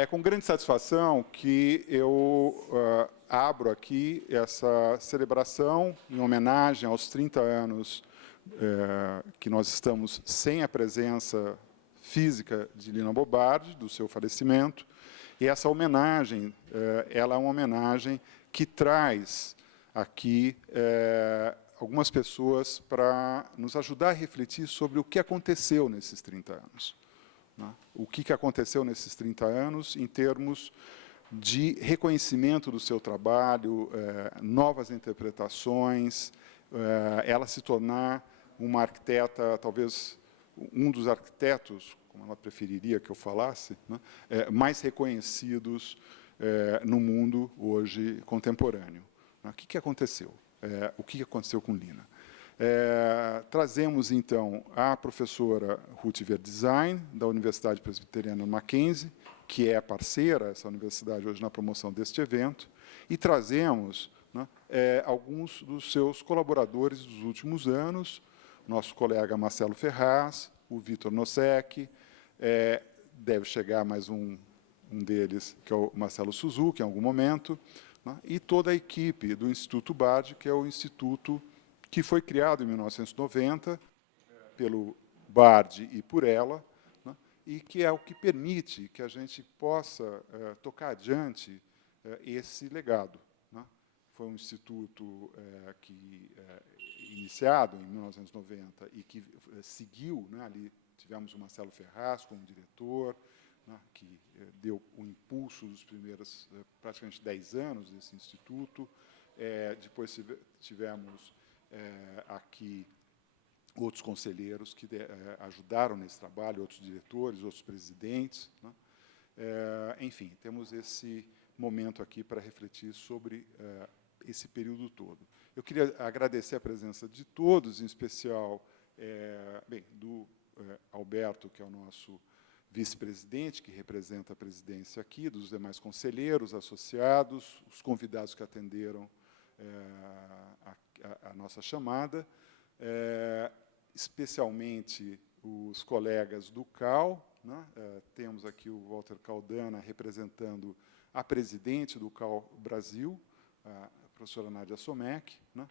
é com grande satisfação que eu abro aqui essa celebração em homenagem aos 30 anos que nós estamos sem a presença física de Lina Bobardi, do seu falecimento. E essa homenagem, ela é uma homenagem que traz aqui algumas pessoas para nos ajudar a refletir sobre o que aconteceu nesses 30 anos. Né? O que aconteceu nesses 30 anos em termos de reconhecimento do seu trabalho, novas interpretações, ela se tornar uma arquiteta, talvez um dos arquitetos, como ela preferiria que eu falasse, né, mais reconhecidos no mundo hoje contemporâneo. O que aconteceu? O que aconteceu com Lina? Trazemos, então, a professora Ruth Verdesign, da Universidade Presbiteriana Mackenzie, que é parceira, essa universidade, hoje, na promoção deste evento, e trazemos, né, alguns dos seus colaboradores dos últimos anos, nosso colega Marcelo Ferraz, o Vitor Nosek, deve chegar mais um deles, que é o Marcelo Suzuki, em algum momento, né, e toda a equipe do Instituto Bardi, que é o instituto que foi criado em 1990 pelo Bardi e por ela, né, e que é o que permite que a gente possa tocar adiante esse legado. Né. Foi um instituto iniciado em 1990 e que seguiu, né, ali tivemos o Marcelo Ferraz como diretor, né, que deu o impulso dos primeiros praticamente 10 anos desse instituto. Depois tivemos aqui outros conselheiros que ajudaram nesse trabalho, outros diretores, outros presidentes. Né? Enfim, temos esse momento aqui para refletir sobre esse período todo. Eu queria agradecer a presença de todos, em especial do Alberto, que é o nosso vice-presidente, que representa a presidência aqui, dos demais conselheiros, associados, os convidados que atenderam a nossa chamada, especialmente os colegas do CAL. Né? Temos aqui o Walter Caldana representando a presidente do CAL Brasil, a professora Nádia Somek, né?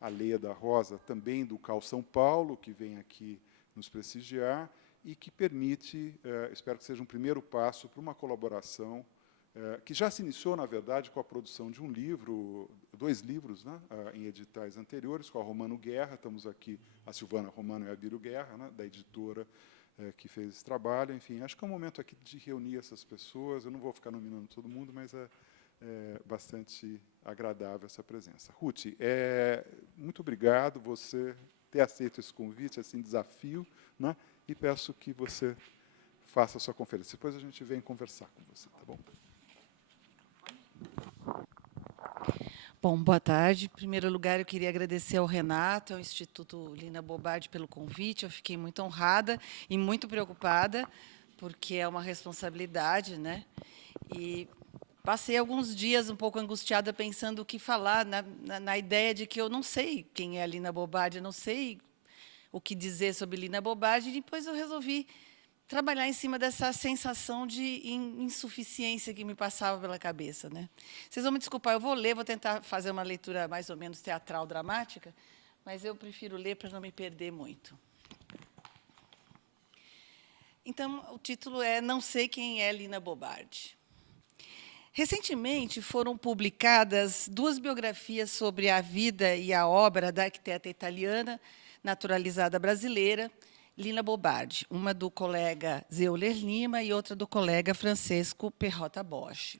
A Leda Rosa, também do CAL São Paulo, que vem aqui nos prestigiar, e que permite, espero que seja um primeiro passo para uma colaboração que já se iniciou, na verdade, com a produção de um livro, 2 livros, né, em editais anteriores, com a Romano Guerra. Estamos aqui, a Silvana Romano e a Biro Guerra, né, da editora que fez esse trabalho. Enfim, acho que é um momento aqui de reunir essas pessoas. Eu não vou ficar nominando todo mundo, mas é bastante agradável essa presença. Ruth, muito obrigado você ter aceito esse convite, esse desafio, né, e peço que você faça a sua conferência. Depois a gente vem conversar com você, tá bom? Bom, boa tarde. Em primeiro lugar, eu queria agradecer ao Renato, ao Instituto Lina Bobardi, pelo convite. Eu fiquei muito honrada e muito preocupada, porque é uma responsabilidade, né? E passei alguns dias um pouco angustiada, pensando o que falar, na ideia de que eu não sei quem é a Lina Bobardi, eu não sei o que dizer sobre Lina Bobardi, e depois eu resolvi trabalhar em cima dessa sensação de insuficiência que me passava pela cabeça. Né? Vocês vão me desculpar, eu vou ler, vou tentar fazer uma leitura mais ou menos teatral, dramática, mas eu prefiro ler para não me perder muito. Então, o título é Não sei quem é Lina Bobardi. Recentemente foram publicadas 2 biografias sobre a vida e a obra da arquiteta italiana, naturalizada brasileira, Lina Bobardi, uma do colega Zé Euler Lima e outra do colega Francesco Perrota Bosch.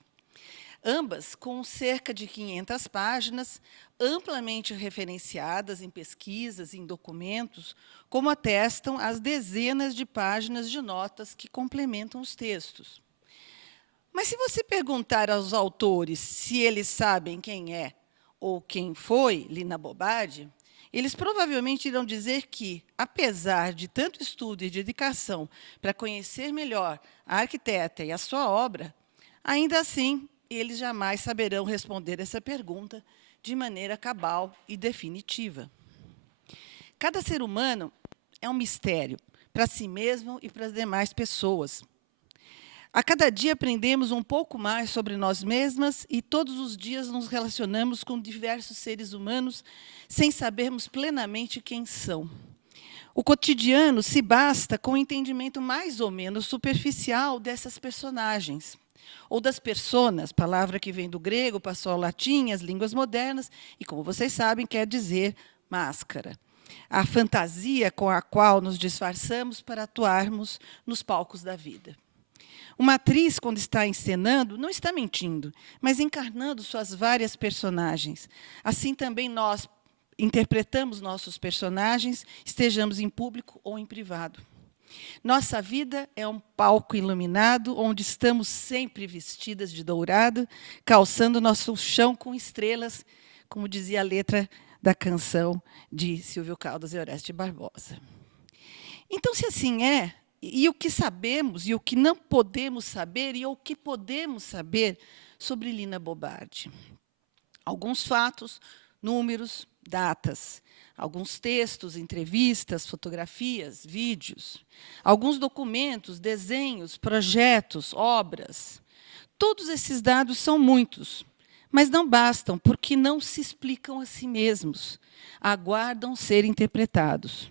Ambas com cerca de 500 páginas, amplamente referenciadas em pesquisas e em documentos, como atestam as dezenas de páginas de notas que complementam os textos. Mas, se você perguntar aos autores se eles sabem quem é ou quem foi Lina Bobardi, eles provavelmente irão dizer que, apesar de tanto estudo e dedicação para conhecer melhor a arquiteta e a sua obra, ainda assim, eles jamais saberão responder essa pergunta de maneira cabal e definitiva. Cada ser humano é um mistério para si mesmo e para as demais pessoas. A cada dia aprendemos um pouco mais sobre nós mesmas e todos os dias nos relacionamos com diversos seres humanos sem sabermos plenamente quem são. O cotidiano se basta com o entendimento mais ou menos superficial dessas personagens, ou das personas, palavra que vem do grego, passou ao latim, as línguas modernas, e, como vocês sabem, quer dizer máscara. A fantasia com a qual nos disfarçamos para atuarmos nos palcos da vida. Uma atriz, quando está encenando, não está mentindo, mas encarnando suas várias personagens. Assim também nós interpretamos nossos personagens, estejamos em público ou em privado. Nossa vida é um palco iluminado, onde estamos sempre vestidas de dourado, calçando nosso chão com estrelas, como dizia a letra da canção de Silvio Caldas e Oreste Barbosa. Então, se assim é, e o que sabemos, e o que não podemos saber, e o que podemos saber sobre Lina Bobardi? Alguns fatos, números, datas, alguns textos, entrevistas, fotografias, vídeos, alguns documentos, desenhos, projetos, obras. Todos esses dados são muitos, mas não bastam, porque não se explicam a si mesmos, aguardam ser interpretados.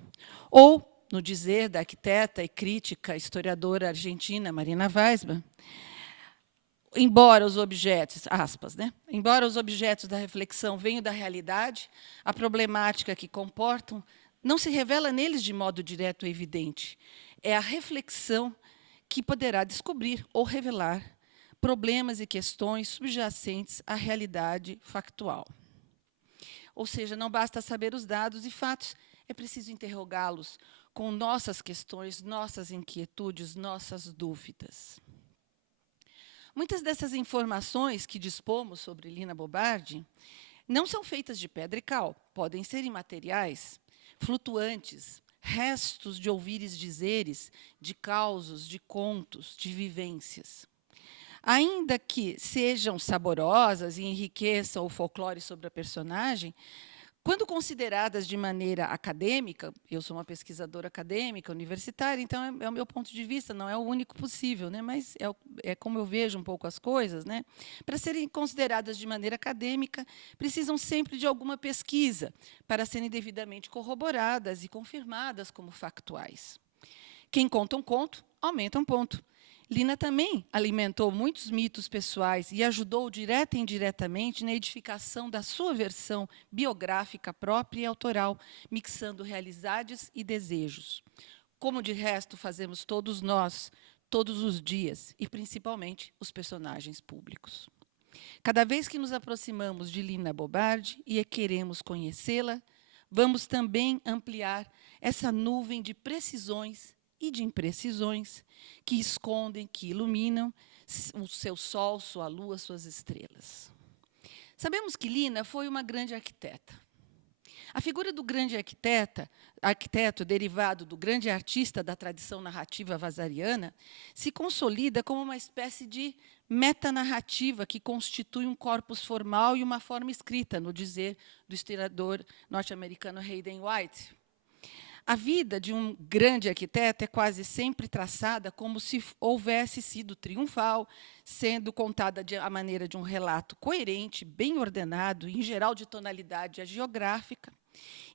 Ou, no dizer da arquiteta e crítica historiadora argentina Marina Weissman, embora os objetos, aspas, né? Embora os objetos da reflexão venham da realidade, a problemática que comportam não se revela neles de modo direto e evidente. É a reflexão que poderá descobrir ou revelar problemas e questões subjacentes à realidade factual. Ou seja, não basta saber os dados e fatos, é preciso interrogá-los com nossas questões, nossas inquietudes, nossas dúvidas. Muitas dessas informações que dispomos sobre Lina Bobardi não são feitas de pedra e cal, podem ser imateriais, flutuantes, restos de ouvires dizeres, de causos, de contos, de vivências. Ainda que sejam saborosas e enriqueçam o folclore sobre a personagem, quando consideradas de maneira acadêmica, eu sou uma pesquisadora acadêmica, universitária, então é o meu ponto de vista, não é o único possível, né? Mas é como eu vejo um pouco as coisas. Né? Para serem consideradas de maneira acadêmica, precisam sempre de alguma pesquisa, para serem devidamente corroboradas e confirmadas como factuais. Quem conta um conto, aumenta um ponto. Lina também alimentou muitos mitos pessoais e ajudou direta e indiretamente na edificação da sua versão biográfica própria e autoral, mixando realidades e desejos. Como, de resto, fazemos todos nós, todos os dias, e principalmente os personagens públicos. Cada vez que nos aproximamos de Lina Bobardi e queremos conhecê-la, vamos também ampliar essa nuvem de precisões e de imprecisões que escondem, que iluminam o seu sol, sua lua, suas estrelas. Sabemos que Lina foi uma grande arquiteta. A figura do grande arquiteto derivado do grande artista da tradição narrativa vasariana, se consolida como uma espécie de metanarrativa que constitui um corpus formal e uma forma escrita, no dizer do historiador norte-americano Hayden White. A vida de um grande arquiteto é quase sempre traçada como se houvesse sido triunfal, sendo contada à maneira de um relato coerente, bem ordenado, em geral de tonalidade geográfica.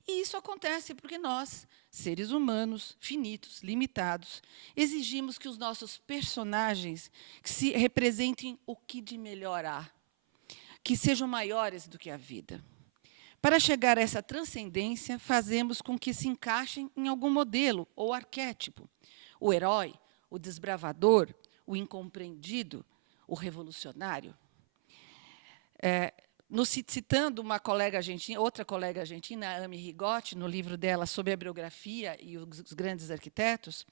E isso acontece porque nós, seres humanos, finitos, limitados, exigimos que os nossos personagens se representem o que de melhor há, que sejam maiores do que a vida. Para chegar a essa transcendência, fazemos com que se encaixem em algum modelo ou arquétipo. O herói, o desbravador, o incompreendido, o revolucionário. Citando uma colega argentina, outra colega argentina, Amy Rigotti, no livro dela sobre a biografia e os grandes arquitetos,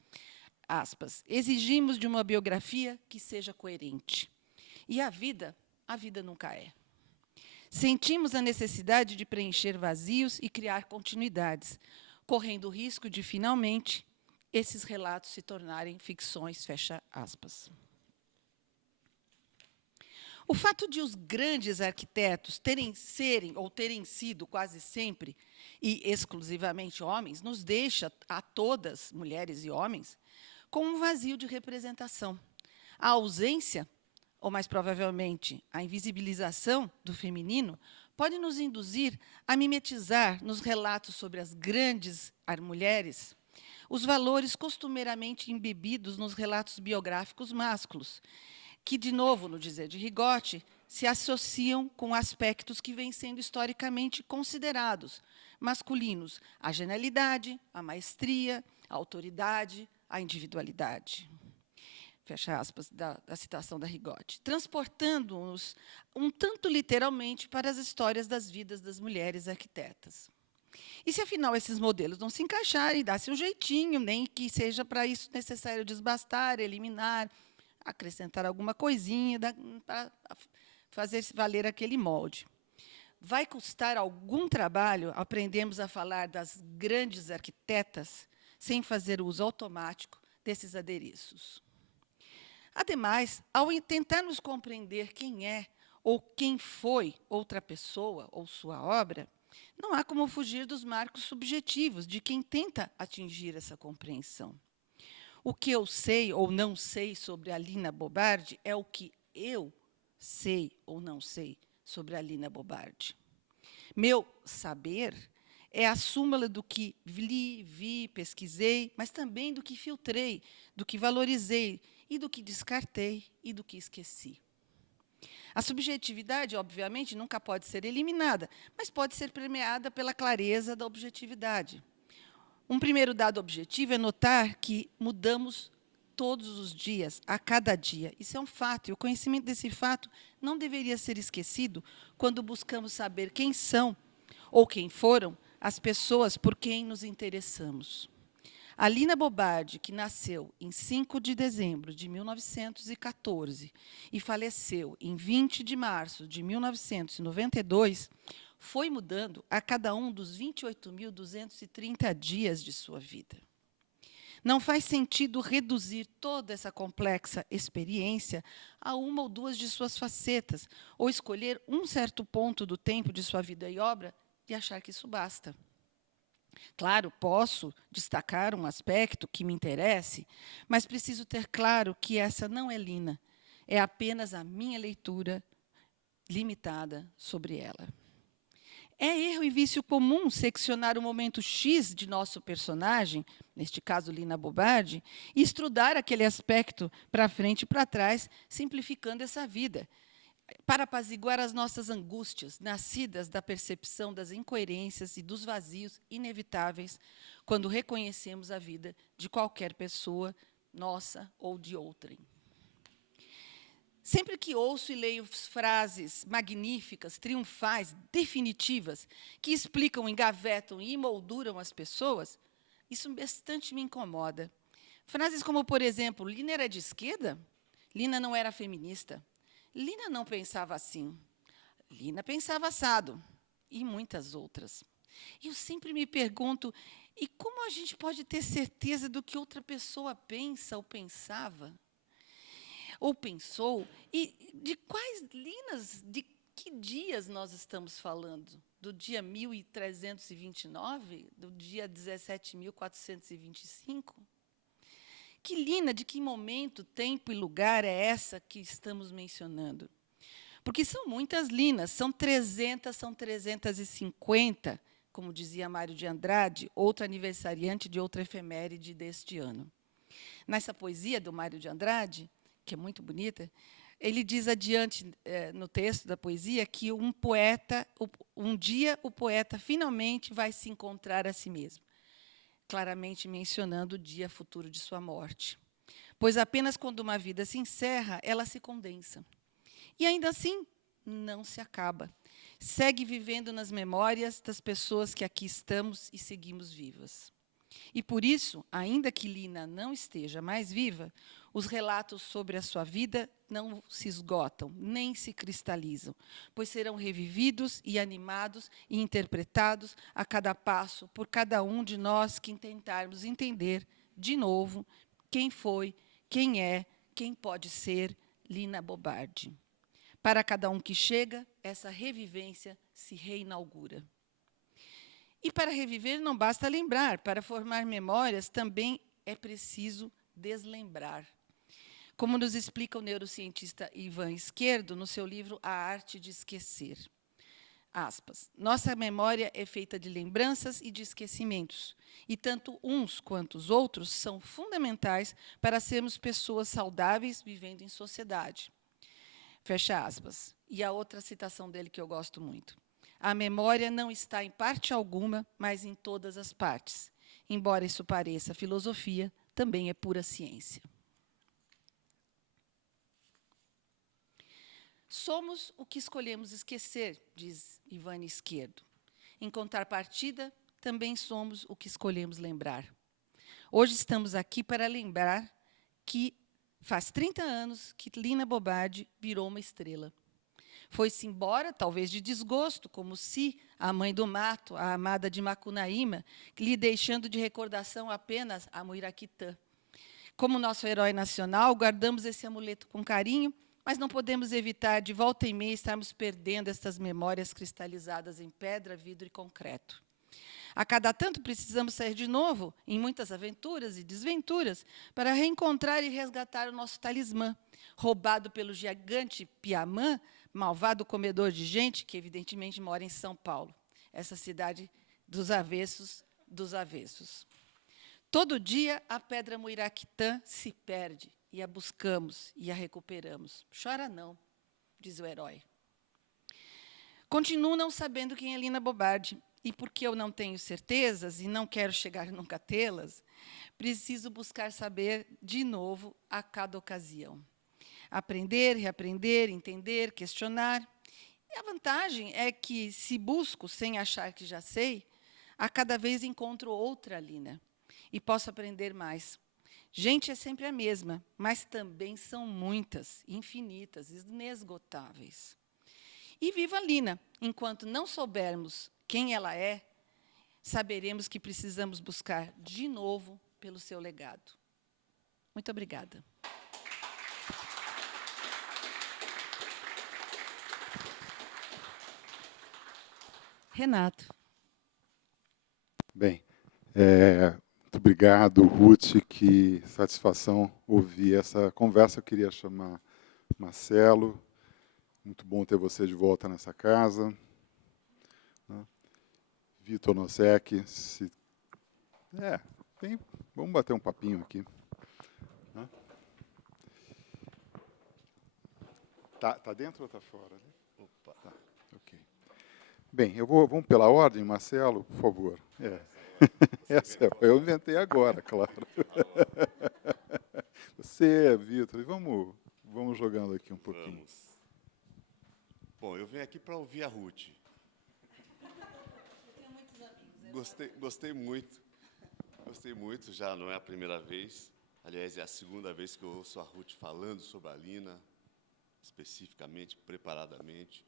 aspas, exigimos de uma biografia que seja coerente. E a vida nunca é. Sentimos a necessidade de preencher vazios e criar continuidades, correndo o risco de, finalmente, esses relatos se tornarem ficções, fecha aspas. O fato de os grandes arquitetos terem sido quase sempre e exclusivamente homens, nos deixa a todas, mulheres e homens, com um vazio de representação. A ausência, ou mais provavelmente a invisibilização do feminino, pode nos induzir a mimetizar nos relatos sobre as grandes mulheres os valores costumeiramente embebidos nos relatos biográficos másculos, que, de novo, no dizer de Rigotti, se associam com aspectos que vêm sendo historicamente considerados masculinos: a genialidade, a maestria, a autoridade, a individualidade. Fecha aspas da citação da Rigotti, transportando-nos um tanto literalmente para as histórias das vidas das mulheres arquitetas. E se, afinal, esses modelos não se encaixarem, dá-se um jeitinho, nem que seja para isso necessário desbastar, eliminar, acrescentar alguma coisinha para fazer valer aquele molde. Vai custar algum trabalho aprendermos a falar das grandes arquitetas sem fazer uso automático desses adereços. Ademais, ao tentarmos compreender quem é ou quem foi outra pessoa ou sua obra, não há como fugir dos marcos subjetivos de quem tenta atingir essa compreensão. O que eu sei ou não sei sobre a Lina Bobardi é o que eu sei ou não sei sobre a Lina Bobardi. Meu saber é a súmula do que li, vi, pesquisei, mas também do que filtrei, do que valorizei, e do que descartei e do que esqueci. A subjetividade, obviamente, nunca pode ser eliminada, mas pode ser premiada pela clareza da objetividade. Um primeiro dado objetivo é notar que mudamos todos os dias, a cada dia. Isso é um fato, e o conhecimento desse fato não deveria ser esquecido quando buscamos saber quem são ou quem foram as pessoas por quem nos interessamos. A Lina Bobardi, que nasceu em 5 de dezembro de 1914 e faleceu em 20 de março de 1992, foi mudando a cada um dos 28.230 dias de sua vida. Não faz sentido reduzir toda essa complexa experiência a uma ou duas de suas facetas, ou escolher um certo ponto do tempo de sua vida e obra e achar que isso basta. Claro, posso destacar um aspecto que me interesse, mas preciso ter claro que essa não é Lina, é apenas a minha leitura limitada sobre ela. É erro e vício comum seccionar o momento X de nosso personagem, neste caso Lina Bobardi, e estrudar aquele aspecto para frente e para trás, simplificando essa vida, para apaziguar as nossas angústias, nascidas da percepção das incoerências e dos vazios inevitáveis quando reconhecemos a vida de qualquer pessoa, nossa ou de outrem. Sempre que ouço e leio frases magníficas, triunfais, definitivas, que explicam, engavetam e emolduram as pessoas, isso bastante me incomoda. Frases como, por exemplo, Lina era de esquerda? Lina não era feminista. Lina não pensava assim. Lina pensava assado. E muitas outras. Eu sempre me pergunto, e como a gente pode ter certeza do que outra pessoa pensa ou pensava? Ou pensou? E de quais Linas, de que dias nós estamos falando? Do dia 1329? Do dia 17.425? Que Lina, de que momento, tempo e lugar é essa que estamos mencionando? Porque são muitas Linas, são 300, são 350, como dizia Mário de Andrade, outro aniversariante de outra efeméride deste ano. Nessa poesia do Mário de Andrade, que é muito bonita, ele diz adiante, no texto da poesia, que um dia o poeta finalmente vai se encontrar a si mesmo, claramente mencionando o dia futuro de sua morte. Pois apenas quando uma vida se encerra, ela se condensa. E ainda assim, não se acaba. Segue vivendo nas memórias das pessoas que aqui estamos e seguimos vivas. E por isso, ainda que Lina não esteja mais viva, os relatos sobre a sua vida não se esgotam, nem se cristalizam, pois serão revividos e animados e interpretados a cada passo por cada um de nós que tentarmos entender, de novo, quem foi, quem é, quem pode ser Lina Bobardi. Para cada um que chega, essa revivência se reinaugura. E para reviver não basta lembrar, para formar memórias também é preciso deslembrar. como nos explica o neurocientista Ivan Esquerdo no seu livro A Arte de Esquecer. Aspas, nossa memória é feita de lembranças e de esquecimentos, e tanto uns quanto os outros são fundamentais para sermos pessoas saudáveis vivendo em sociedade. Fecha aspas. E a outra citação dele que eu gosto muito. A memória não está em parte alguma, mas em todas as partes. Embora isso pareça filosofia, também é pura ciência. Somos o que escolhemos esquecer, diz Ivan Esquerdo. Em contrapartida, também somos o que escolhemos lembrar. Hoje estamos aqui para lembrar que faz 30 anos que Lina Bobardi virou uma estrela. Foi-se embora, talvez de desgosto, como se a mãe do mato, a amada de Macunaíma, lhe deixando de recordação apenas a Muiraquitã. Como nosso herói nacional, guardamos esse amuleto com carinho, mas não podemos evitar, de volta e meia, estarmos perdendo estas memórias cristalizadas em pedra, vidro e concreto. A cada tanto precisamos sair de novo, em muitas aventuras e desventuras, para reencontrar e resgatar o nosso talismã, roubado pelo gigante Piamã, malvado comedor de gente, que evidentemente mora em São Paulo, essa cidade dos avessos dos avessos. Todo dia a pedra Muiraquitã se perde, e a buscamos e a recuperamos. Chora não, diz o herói. Continuo não sabendo quem é Lina Bobardi, e porque eu não tenho certezas e não quero chegar nunca a tê-las, preciso buscar saber de novo a cada ocasião. Aprender, reaprender, entender, questionar. E a vantagem é que, se busco sem achar que já sei, a cada vez encontro outra Lina e posso aprender mais. Gente é sempre a mesma, mas também são muitas, infinitas, inesgotáveis. E viva a Lina! Enquanto não soubermos quem ela é, saberemos que precisamos buscar de novo pelo seu legado. Muito obrigada. Renato. Bem, muito obrigado, Ruth, que satisfação ouvir essa conversa. Eu queria chamar Marcelo. Muito bom ter você de volta nessa casa. Vitor Nosek, vamos bater um papinho aqui. Tá dentro ou tá fora? Opa. Tá, ok. Bem, vamos pela ordem, Marcelo, por favor. Eu inventei agora, claro. Você, Vitor, vamos jogando aqui um pouquinho. Vamos. Bom, eu venho aqui para ouvir a Ruth. Gostei muito. Gostei muito, já não é a primeira vez. Aliás, é a segunda vez que eu ouço a Ruth falando sobre a Lina, especificamente, preparadamente.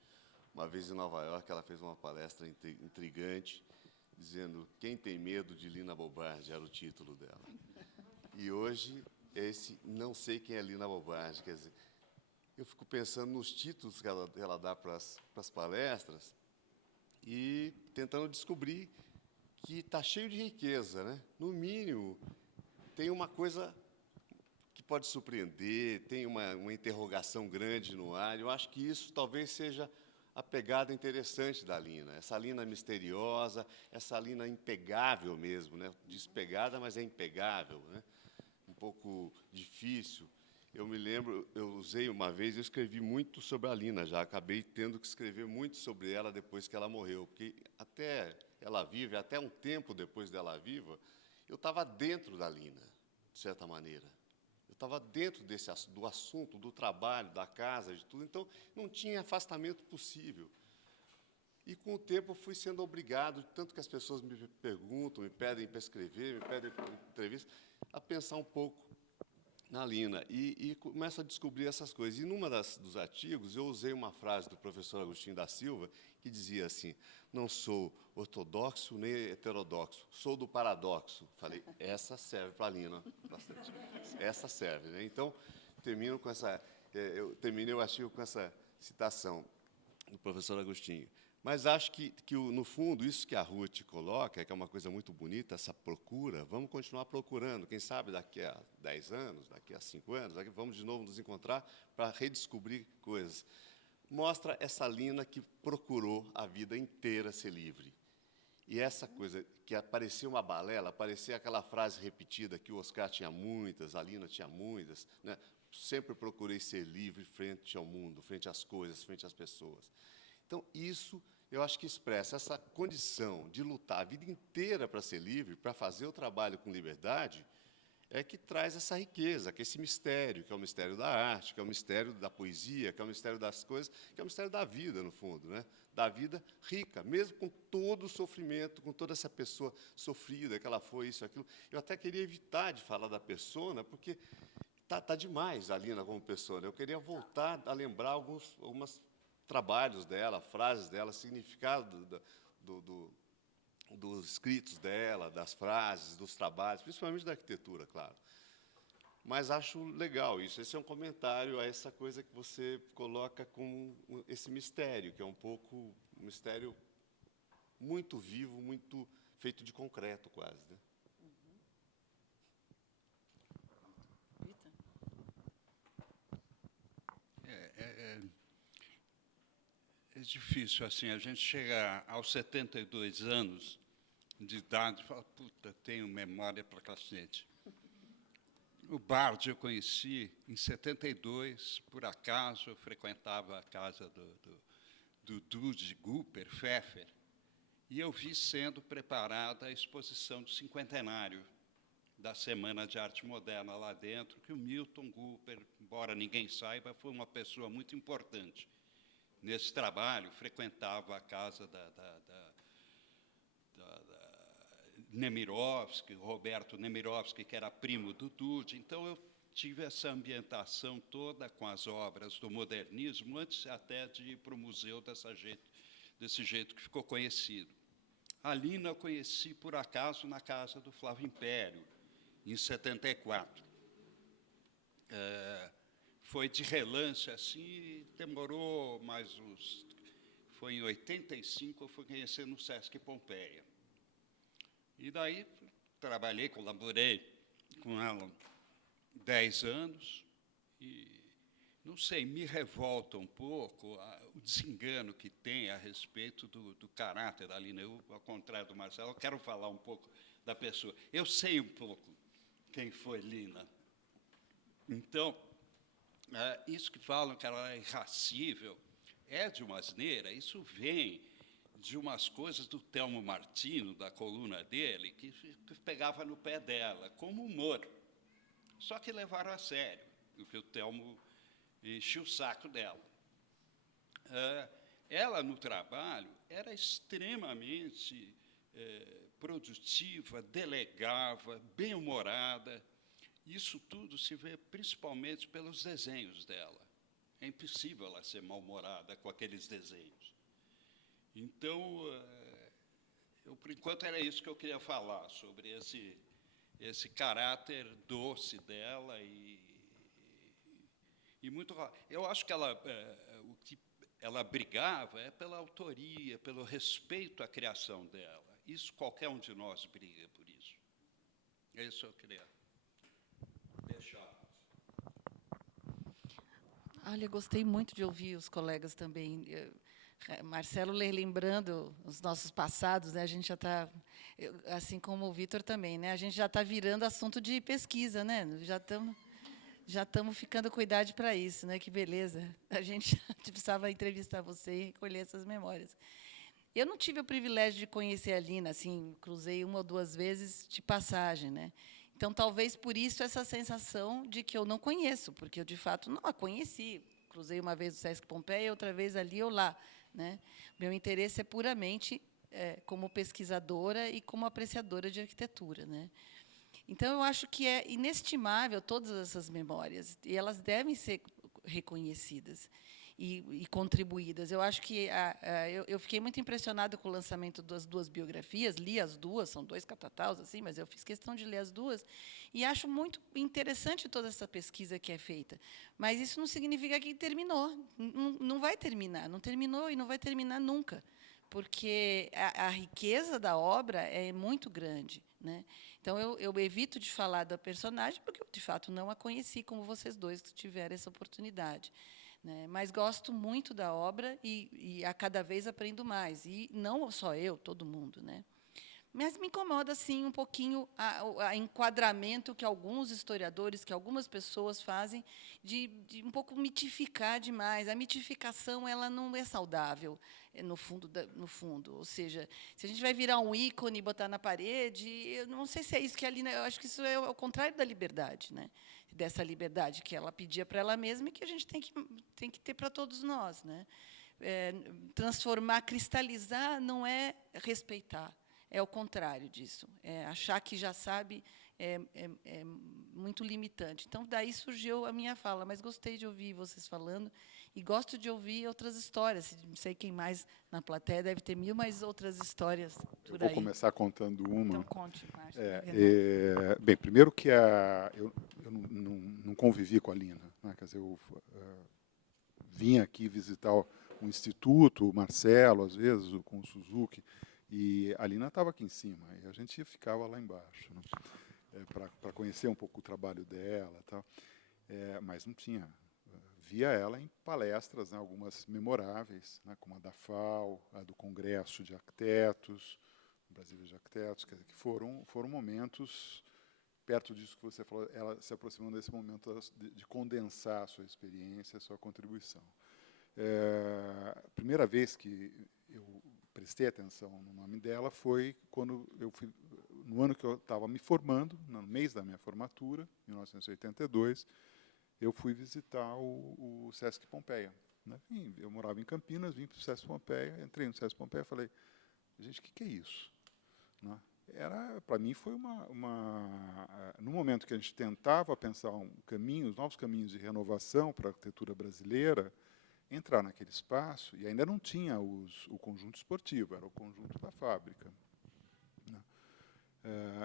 Uma vez em Nova York, ela fez uma palestra intrigante, dizendo quem tem medo de Lina Bobardi, era o título dela. E hoje, esse não sei quem é Lina Bobardi. Quer dizer, eu fico pensando nos títulos que ela dá para as palestras e tentando descobrir que está cheio de riqueza, né? No mínimo, tem uma coisa que pode surpreender, tem uma interrogação grande no ar. Eu acho que isso talvez seja a pegada interessante da Lina, essa Lina misteriosa, essa Lina impegável mesmo, né? Despegada, mas é impegável, né? Um pouco difícil. Eu me lembro, eu usei uma vez, eu escrevi muito sobre a Lina, já acabei tendo que escrever muito sobre ela depois que ela morreu, porque até ela viva, até um tempo depois dela viva, eu estava dentro da Lina, de certa maneira. Eu estava dentro do assunto, do trabalho, da casa, de tudo, então não tinha afastamento possível. E, com o tempo, eu fui sendo obrigado, tanto que as pessoas me perguntam, me pedem para escrever, me pedem para entrevista, a pensar um pouco na Lina, e começo a descobrir essas coisas. E, numa dos artigos, eu usei uma frase do professor Agostinho da Silva, que dizia assim, não sou ortodoxo nem heterodoxo, sou do paradoxo. Falei, essa serve para a Lina bastante. Essa serve, né? Então, eu terminei o artigo com essa citação do professor Agostinho. Mas acho que, no fundo, isso que a Ruth coloca, que é uma coisa muito bonita, essa procura, vamos continuar procurando. Quem sabe daqui a 10 anos, daqui a 5 anos, vamos de novo nos encontrar para redescobrir coisas. Mostra essa Lina que procurou a vida inteira ser livre. E essa coisa, que aparecia uma balela, aparecia aquela frase repetida que o Oscar tinha muitas, a Lina tinha muitas, né? Sempre procurei ser livre frente ao mundo, frente às coisas, frente às pessoas. Então, isso eu acho que expressa essa condição de lutar a vida inteira para ser livre, para fazer o trabalho com liberdade, é que traz essa riqueza, que é esse mistério, que é o mistério da arte, que é o mistério da poesia, que é o mistério das coisas, que é o mistério da vida, no fundo, né? Da vida rica, mesmo com todo o sofrimento, com toda essa pessoa sofrida, que ela foi isso, aquilo. Eu até queria evitar de falar da persona, porque tá demais a Lina como pessoa. Eu queria voltar a lembrar alguns trabalhos dela, frases dela, significado dos escritos dela, das frases, dos trabalhos, principalmente da arquitetura, claro. Mas acho legal isso. Esse é um comentário a essa coisa que você coloca como esse mistério, que é um pouco um mistério muito vivo, muito feito de concreto, quase, né? É difícil, assim, a gente chega aos 72 anos de idade e fala, puta, tenho memória para cacete. O Bardi eu conheci em 72, por acaso, eu frequentava a casa do Dude Cooper, Pfeffer, e eu vi sendo preparada a exposição do cinquentenário da Semana de Arte Moderna lá dentro, que o Milton Cooper, embora ninguém saiba, foi uma pessoa muito importante nesse trabalho, frequentava a casa da Nemirovsky, Roberto Nemirovsky, que era primo do Dude. Então, eu tive essa ambientação toda com as obras do modernismo, antes até de ir para o museu desse jeito que ficou conhecido. A Lina eu conheci, por acaso, na casa do Flávio Império, em 74. Foi de relance, assim, demorou mais uns... Foi em 85, eu fui conhecer no Sesc Pompeia. E daí, colaborei com ela 10 anos, e, não sei, me revolta um pouco o desengano que tem a respeito do caráter da Lina. Eu, ao contrário do Marcelo, quero falar um pouco da pessoa. Eu sei um pouco quem foi Lina. Então, isso que falam que ela é irracível, é de uma asneira, isso vem de umas coisas do Telmo Martino, da coluna dele, que pegava no pé dela, como humor. Só que levaram a sério, porque o Telmo enchia o saco dela. Ela, no trabalho, era extremamente produtiva, delegava, bem-humorada. Isso tudo se vê principalmente pelos desenhos dela. É impossível ela ser mal-humorada com aqueles desenhos. Então, por enquanto, era isso que eu queria falar, sobre esse caráter doce dela e muito... Eu acho que o que ela brigava é pela autoria, pelo respeito à criação dela. Isso, qualquer um de nós briga por isso. É isso que eu queria deixar. Olha, gostei muito de ouvir os colegas também. Marcelo, lembrando os nossos passados, né? A gente já está, assim como o Vitor também, né? A gente já está virando assunto de pesquisa, né? Já estamos ficando com idade para isso, né? Que beleza. A gente precisava entrevistar você e recolher essas memórias. Eu não tive o privilégio de conhecer a Lina, assim, cruzei 1 ou 2 vezes de passagem, né? Então, talvez por isso essa sensação de que eu não conheço, porque eu, de fato, não a conheci. Cruzei uma vez no Sesc Pompeia, outra vez ali ou lá, né? Meu interesse é puramente como pesquisadora e como apreciadora de arquitetura, né? Então, eu acho que é inestimável todas essas memórias, e elas devem ser reconhecidas e contribuídas. Eu acho que eu fiquei muito impressionada com o lançamento das 2 biografias, li as 2, são 2 catataus, assim, mas eu fiz questão de ler as 2, e acho muito interessante toda essa pesquisa que é feita. Mas isso não significa que terminou, não vai terminar, não terminou e não vai terminar nunca. porque a riqueza da obra é muito grande, né? Então, eu evito de falar da personagem, porque eu, de fato, não a conheci, como vocês dois tiveram essa oportunidade, né? Mas gosto muito da obra e a cada vez aprendo mais. E não só eu, todo mundo, né? Mas me incomoda, sim, um pouquinho o enquadramento que alguns historiadores, que algumas pessoas fazem, de um pouco mitificar demais. A mitificação ela não é saudável, no fundo, no fundo. Ou seja, se a gente vai virar um ícone e botar na parede, eu não sei se é isso que ali, eu acho que isso é o contrário da liberdade, né? Dessa liberdade que ela pedia para ela mesma e que a gente tem que ter para todos nós, né? Transformar, cristalizar, não é respeitar. É o contrário disso. Achar que já sabe é muito limitante. Então, daí surgiu a minha fala, mas gostei de ouvir vocês falando e gosto de ouvir outras histórias. Não sei quem mais na plateia deve ter mil mais outras histórias Eu por vou aí. começar contando uma. Então, conte, Márcio. Bem, primeiro que eu não convivi com a Lina, né? Quer dizer, eu vim aqui visitar o instituto, o Marcelo, às vezes, com o Suzuki, e a Lina estava aqui em cima, e a gente ficava lá embaixo, né? Para conhecer um pouco o trabalho dela, tal. Mas não tinha. Via ela em palestras, né, algumas memoráveis, né, como a da FAO, a do Congresso de Arquitetos, Brasília de Arquitetos, quer dizer, que foram momentos, perto disso que você falou, ela se aproximando desse momento de condensar a sua experiência, a sua contribuição. A primeira vez que eu prestei atenção no nome dela foi quando eu fui, no ano que eu estava me formando, no mês da minha formatura, 1982, eu fui visitar o Sesc Pompeia, né? Eu morava em Campinas, vim para o Sesc Pompeia, entrei no Sesc Pompeia e falei, gente, o que é isso? Né? Para mim, foi no momento que a gente tentava pensar novos caminhos de renovação para a arquitetura brasileira, entrar naquele espaço, e ainda não tinha o conjunto esportivo, era o conjunto da fábrica, né?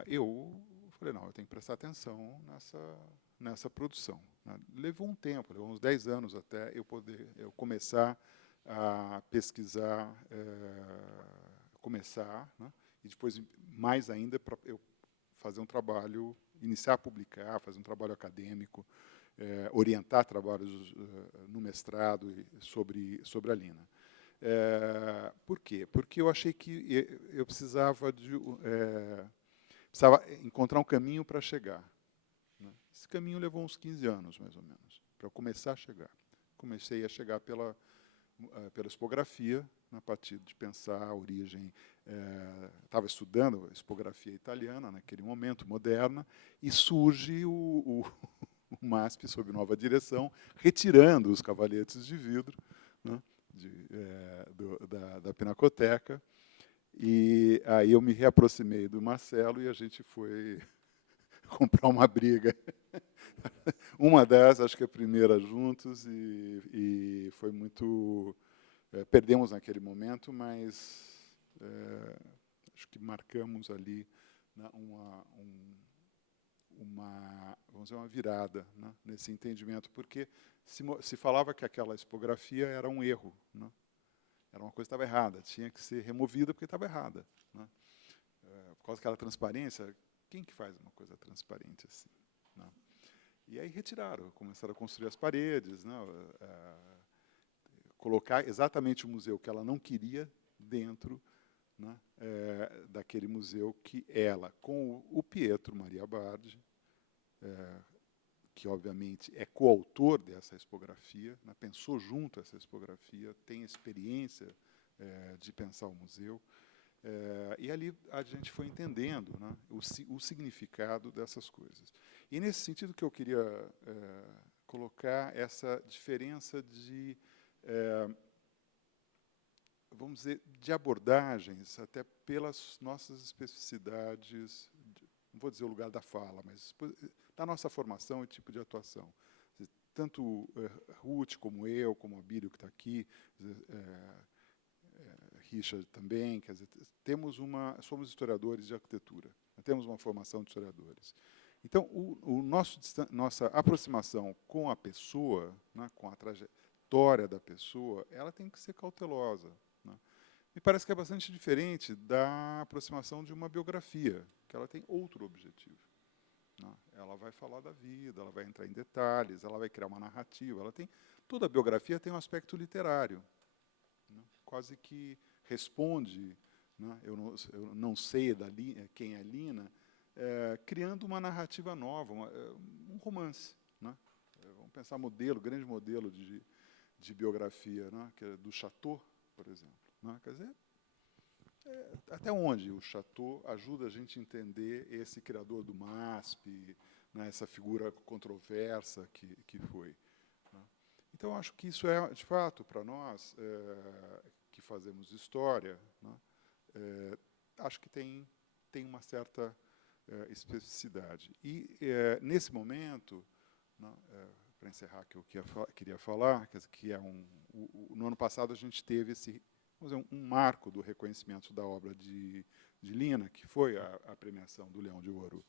Eu falei, não, eu tenho que prestar atenção nessa produção, né? Levou um tempo, levou uns 10 anos até eu começar a pesquisar, né? E depois, mais ainda, para eu fazer um trabalho, iniciar a publicar, fazer um trabalho acadêmico, orientar trabalhos no mestrado sobre a Lina. Por quê? Porque eu achei que eu precisava encontrar um caminho para chegar, né? Esse caminho levou uns 15 anos, mais ou menos, para eu começar a chegar. Comecei a chegar pela expografia, a partir de pensar a origem. Estava estudando a expografia italiana, naquele momento, moderna, e surge o MASP, sob nova direção, retirando os cavalhetes de vidro, né, da Pinacoteca. E aí eu me reaproximei do Marcelo e a gente foi comprar uma briga. Uma dessas, acho que a primeira juntos, e foi muito... perdemos naquele momento, mas acho que marcamos ali, né, vamos dizer, uma virada, né, nesse entendimento, porque se falava que aquela expografia era um erro, né, era uma coisa que estava errada, tinha que ser removida porque estava errada, né, por causa daquela transparência. Quem que faz uma coisa transparente assim, né? E aí retiraram, começaram a construir as paredes, né, colocar exatamente o museu que ela não queria dentro, né, daquele museu que ela, com o Pietro Maria Bardi, que obviamente é coautor dessa expografia, né, pensou junto essa expografia, tem experiência de pensar o museu, e ali a gente foi entendendo, né, o significado dessas coisas. E nesse sentido que eu queria colocar essa diferença de, vamos dizer, de abordagens, até pelas nossas especificidades, não vou dizer o lugar da fala, mas da nossa formação e tipo de atuação. Tanto Ruth, como eu, como a Bílio, que está aqui, Richard também, quer dizer, somos historiadores de arquitetura, temos uma formação de historiadores. Então, nossa aproximação com a pessoa, né, com a trajetória da pessoa, ela tem que ser cautelosa, né? me parece que é bastante diferente da aproximação de uma biografia, que ela tem outro objetivo. Né? Ela vai falar da vida, ela vai entrar em detalhes, ela vai criar uma narrativa. Toda biografia tem um aspecto literário, né? Quase que responde, né? Eu não sei quem é Lina, criando uma narrativa nova, um romance. Né? Vamos pensar grande modelo de biografia, né? Que é do Chateau, por exemplo. Né? Quer dizer, até onde o Chateau ajuda a gente a entender esse criador do MASP, né? Essa figura controversa que foi. Né? Então, acho que isso é, de fato, para nós, que fazemos história, né? Acho que tem uma certa especificidade. E, nesse momento, né, para encerrar que eu queria falar, que é no ano passado a gente teve vamos dizer, um marco do reconhecimento da obra de Lina, que foi a premiação do Leão de Ouro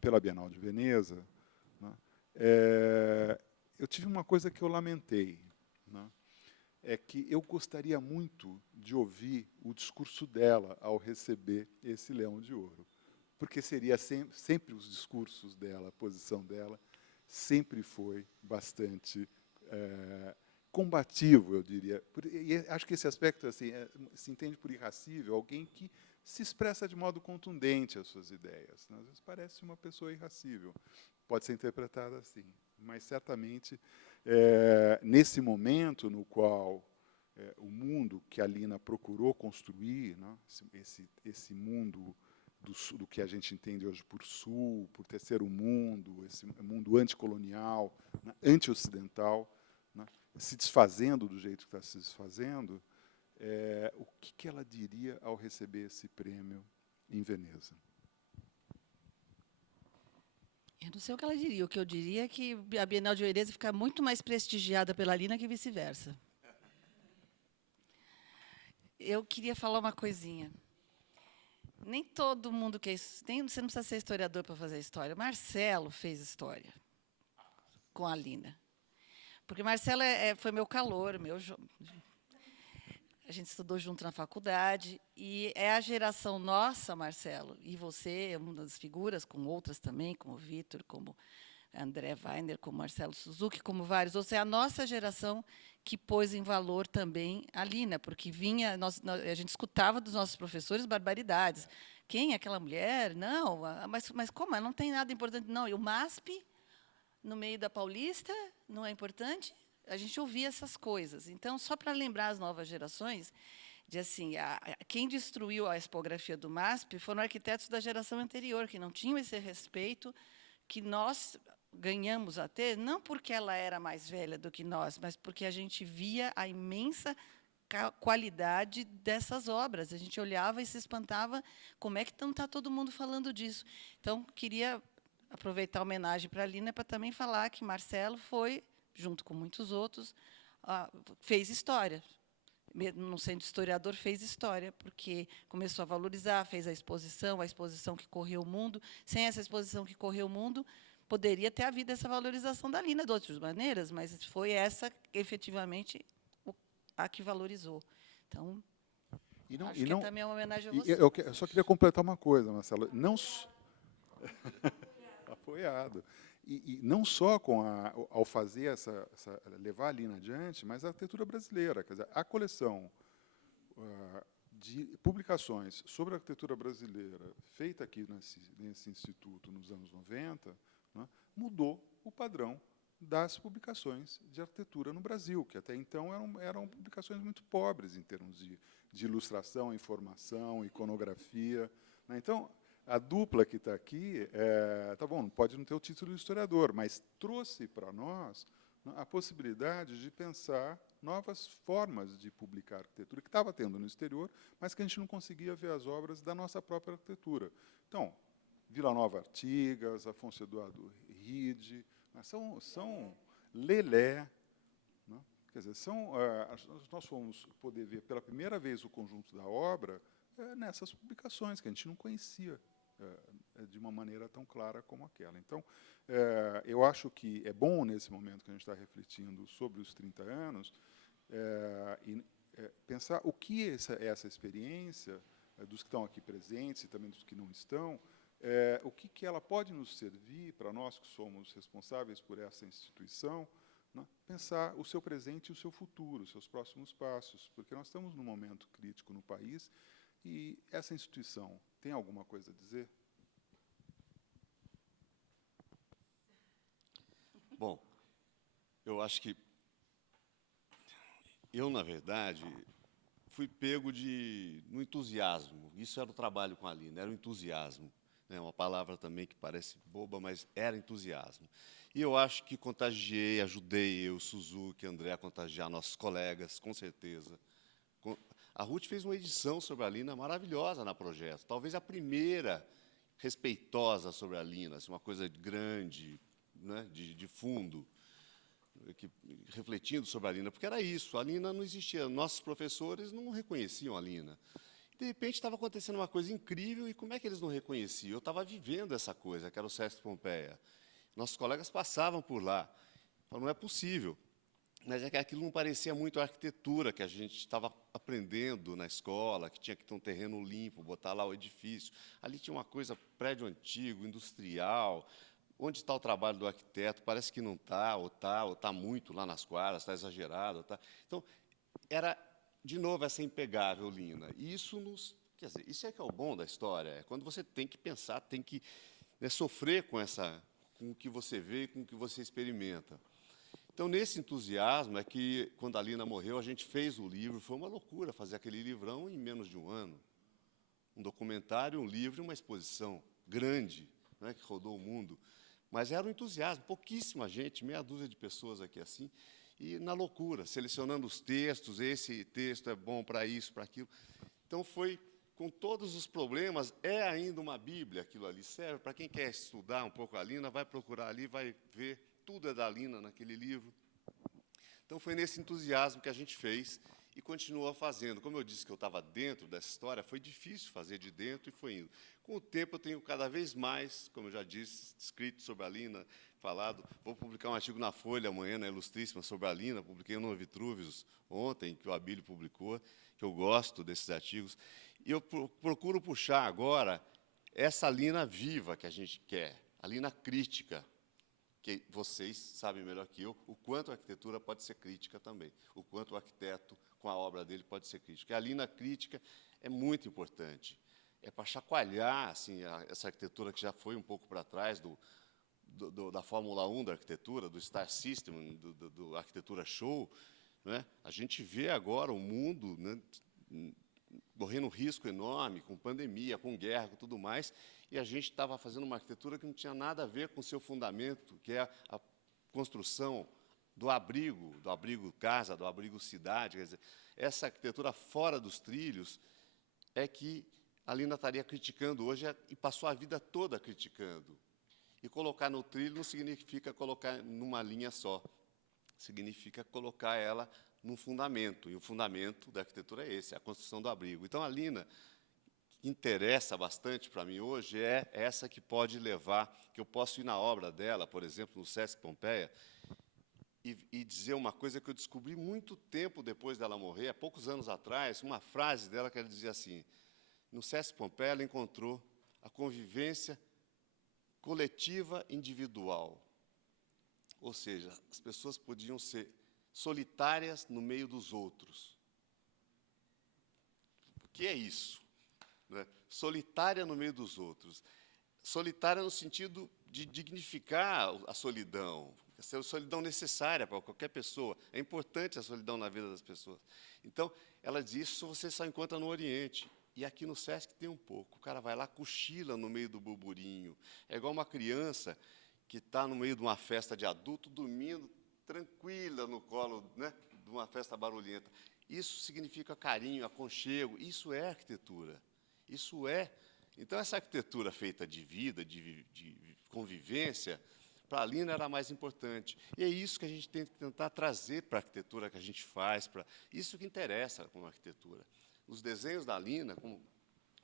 pela Bienal de Veneza. Né? Eu tive uma coisa que eu lamentei, né? É que eu gostaria muito de ouvir o discurso dela ao receber esse Leão de Ouro, porque seria sempre os discursos dela, a posição dela, sempre foi bastante combativo, eu diria. E acho que esse aspecto assim, se entende por irracível, alguém que se expressa de modo contundente as suas ideias. Né? Às vezes parece uma pessoa irracível, pode ser interpretada assim, mas certamente nesse momento no qual o mundo que a Lina procurou construir, né? esse mundo do que a gente entende hoje por Sul, por terceiro mundo, esse mundo anticolonial, né? Anti-ocidental, né? Se desfazendo do jeito que está se desfazendo, o que ela diria ao receber esse prêmio em Veneza? Eu não sei o que ela diria. O que eu diria é que a Bienal de Veneza fica muito mais prestigiada pela Lina que vice-versa. Eu queria falar uma coisinha. Nem todo mundo que você não precisa ser historiador para fazer história. Marcelo fez história com a Lina. Porque Marcelo foi meu calor, a gente estudou junto na faculdade, e é a geração nossa, Marcelo, e você é uma das figuras, com outras também, como o Vitor, como André Weiner, como Marcelo Suzuki, como vários outros, é a nossa geração que pôs em valor também a Lina, porque a gente escutava dos nossos professores barbaridades. Quem é aquela mulher? Não, mas como? Não tem nada importante. Não, e o MASP, no meio da Paulista, não é importante? A gente ouvia essas coisas. Então, só para lembrar as novas gerações, de assim, quem destruiu a expografia do MASP foram arquitetos da geração anterior, que não tinham esse respeito que nós ganhamos a ter, não porque ela era mais velha do que nós, mas porque a gente via a imensa qualidade dessas obras. A gente olhava e se espantava como é que não está todo mundo falando disso. Então, queria aproveitar a homenagem para a Lina para também falar que Marcelo foi, junto com muitos outros, fez história. Mesmo não sendo historiador, fez história, porque começou a valorizar, fez a exposição que correu o mundo. Sem essa exposição que correu o mundo, poderia ter havido essa valorização da Lina de outras maneiras, mas foi essa, efetivamente, a que valorizou. Então, acho que também é uma homenagem a você. Eu só queria completar uma coisa, Marcelo. Não apoiado. E não só ao fazer levar a Lina adiante, mas a arquitetura brasileira. Quer dizer, a coleção de publicações sobre a arquitetura brasileira feita aqui nesse instituto nos anos 90, né, mudou o padrão das publicações de arquitetura no Brasil, que até então eram publicações muito pobres em termos de ilustração, informação, iconografia. Né? Então, a dupla que está aqui, tá bom, pode não ter o título de historiador, mas trouxe para nós, né, a possibilidade de pensar novas formas de publicar arquitetura, que estava tendo no exterior, mas que a gente não conseguia ver as obras da nossa própria arquitetura. Então, Vila Nova Artigas, Afonso Eduardo Ride, né, são Lelé. Né, quer dizer, nós fomos poder ver pela primeira vez o conjunto da obra nessas publicações, que a gente não conhecia de uma maneira tão clara como aquela. Então, eu acho que é bom, nesse momento que a gente está refletindo sobre os 30 anos, e pensar o que essa experiência, dos que estão aqui presentes e também dos que não estão, o que ela pode nos servir, para nós que somos responsáveis por essa instituição, né, pensar o seu presente e o seu futuro, os seus próximos passos, porque nós estamos num momento crítico no país e essa instituição tem alguma coisa a dizer? Bom, eu acho que eu, na verdade, fui pego no entusiasmo. Isso era o trabalho com a Lina, era o entusiasmo. É uma palavra também que parece boba, mas era entusiasmo. E eu acho que contagiei, ajudei eu, Suzuki, André, a contagiar nossos colegas, com certeza. A Ruth fez uma edição sobre a Lina maravilhosa na Projeto, talvez a primeira respeitosa sobre a Lina, assim, uma coisa grande, né, de fundo, refletindo sobre a Lina, porque era isso, a Lina não existia, nossos professores não reconheciam a Lina. De repente, estava acontecendo uma coisa incrível, e como é que eles não reconheciam? Eu estava vivendo essa coisa, que era o Sesc Pompeia. Nossos colegas passavam por lá. Falaram, não é possível. Mas é que aquilo não parecia muito a arquitetura que a gente estava aprendendo na escola, que tinha que ter um terreno limpo, botar lá o edifício. Ali tinha uma coisa, prédio antigo, industrial. Onde está o trabalho do arquiteto? Parece que não está, ou está muito lá nas quadras, está exagerado. Tá. Então, era, de novo, essa impegável Lina. E isso quer dizer, isso é que é o bom da história, é quando você tem que pensar, tem que, né, sofrer com o que você vê e com o que você experimenta. Então, nesse entusiasmo, é que, quando a Lina morreu, a gente fez o livro, foi uma loucura fazer aquele livrão em menos de um ano. Um documentário, um livro e uma exposição grande, né, que rodou o mundo. Mas era um entusiasmo, pouquíssima gente, meia dúzia de pessoas aqui assim, e na loucura, selecionando os textos, esse texto é bom para isso, para aquilo. Então, foi com todos os problemas, é ainda uma Bíblia, aquilo ali serve. Para quem quer estudar um pouco a Lina, vai procurar ali, vai ver, tudo é da Lina naquele livro. Então, foi nesse entusiasmo que a gente fez e continua fazendo. Como eu disse que eu estava dentro dessa história, foi difícil fazer de dentro e foi indo. Com o tempo, eu tenho cada vez mais, como eu já disse, escrito sobre a Lina, falado. Vou publicar um artigo na Folha amanhã, na Ilustríssima, sobre a Lina. Publiquei no Vitrúvios ontem, que o Abílio publicou, que eu gosto desses artigos. E eu procuro puxar agora essa Lina viva que a gente quer, a Lina crítica, que vocês sabem melhor que eu, o quanto a arquitetura pode ser crítica também, o quanto o arquiteto, com a obra dele, pode ser crítico. E a Lina crítica é muito importante. É para chacoalhar assim, essa arquitetura que já foi um pouco para trás da Fórmula 1 da arquitetura, do Star System, do Arquitetura Show. Né? A gente vê agora o mundo, né, correndo um risco enorme, com pandemia, com guerra, com tudo mais, e a gente estava fazendo uma arquitetura que não tinha nada a ver com o seu fundamento, que é a construção do abrigo casa, do abrigo cidade. Quer dizer, essa arquitetura fora dos trilhos é que a Lina estaria criticando hoje e passou a vida toda criticando. E colocar no trilho não significa colocar numa linha só, significa colocar ela num fundamento, e o fundamento da arquitetura é esse, a construção do abrigo. Então, a Lina, que interessa bastante para mim hoje, é essa que pode levar, que eu posso ir na obra dela, por exemplo, no Sesc Pompeia, e dizer uma coisa que eu descobri muito tempo depois dela morrer, há poucos anos atrás, uma frase dela que ela dizia assim, no Sesc Pompeia ela encontrou a convivência coletiva individual. Ou seja, as pessoas podiam ser solitárias no meio dos outros. O que é isso? Né? Solitária no meio dos outros. Solitária no sentido de dignificar a solidão, a solidão necessária para qualquer pessoa. É importante a solidão na vida das pessoas. Então, ela diz, isso você só encontra no Oriente. E aqui no Sesc tem um pouco. O cara vai lá, cochila no meio do burburinho. É igual uma criança que está no meio de uma festa de adulto, dormindo, tranquila no colo, né, de uma festa barulhenta. Isso significa carinho, aconchego, isso é arquitetura. Isso é. Então, essa arquitetura feita de vida, de convivência, para a Lina era mais importante. E é isso que a gente tem que tentar trazer para a arquitetura que a gente faz, para isso que interessa como arquitetura. Nos desenhos da Lina, como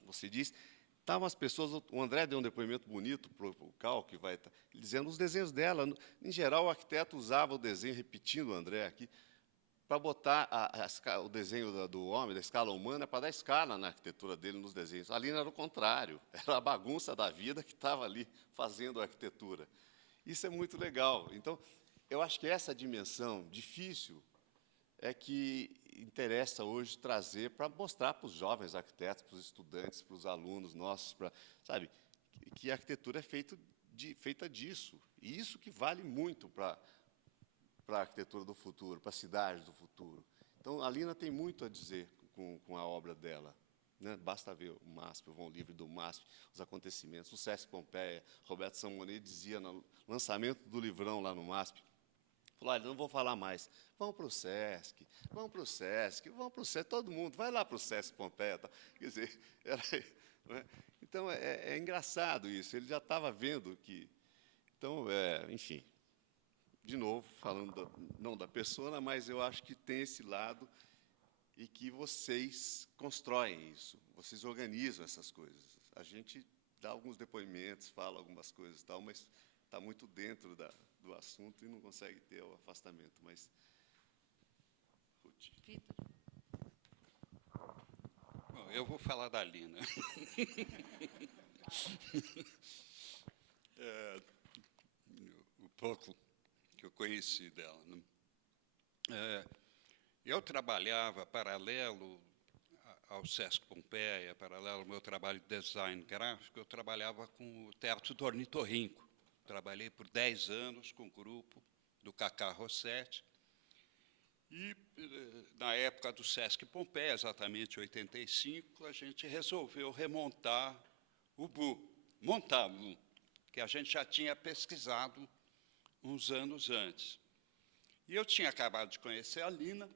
você disse, estavam as pessoas, o André deu um depoimento bonito para o Cal, que vai estar dizendo os desenhos dela. Em geral, o arquiteto usava o desenho, repetindo o André aqui, para botar o desenho do homem, da escala humana, para dar escala na arquitetura dele, nos desenhos. A Lina era o contrário, era a bagunça da vida que estava ali fazendo a arquitetura. Isso é muito legal. Então, eu acho que essa dimensão difícil é que interessa hoje trazer para mostrar para os jovens arquitetos, para os estudantes, para os alunos nossos, sabe, que a arquitetura é feita disso. E isso que vale muito para a arquitetura do futuro, para a cidade do futuro. Então, a Lina tem muito a dizer com a obra dela. Né? Basta ver o MASP, o Vão Livre do MASP, os acontecimentos, o Sesc Pompeia. Roberto Samonet dizia no lançamento do livrão lá no MASP, falou, olha, não vou falar mais, vão para o Sesc, vão para o Sesc, vão para o Sesc, todo mundo, vai lá para o Sesc Pompeia. Tá? Quer dizer, né? Então, é engraçado isso, ele já estava vendo que... Então, enfim, de novo, falando não da persona, mas eu acho que tem esse lado e que vocês constroem isso, vocês organizam essas coisas. A gente dá alguns depoimentos, fala algumas coisas e tal, mas está muito dentro do assunto e não consegue ter o afastamento. Mas, Bom, eu vou falar da Lina. O pouco que eu conheci dela. Né? Eu trabalhava paralelo ao Sesc Pompeia, paralelo ao meu trabalho de design gráfico, eu trabalhava com o Teatro do Ornitorrinco. Trabalhei por 10 anos com o grupo do Cacá Rossetti. E, na época do Sesc Pompeia, exatamente em 85, a gente resolveu remontar o BU, montá-lo, que a gente já tinha pesquisado uns anos antes. E eu tinha acabado de conhecer a Lina,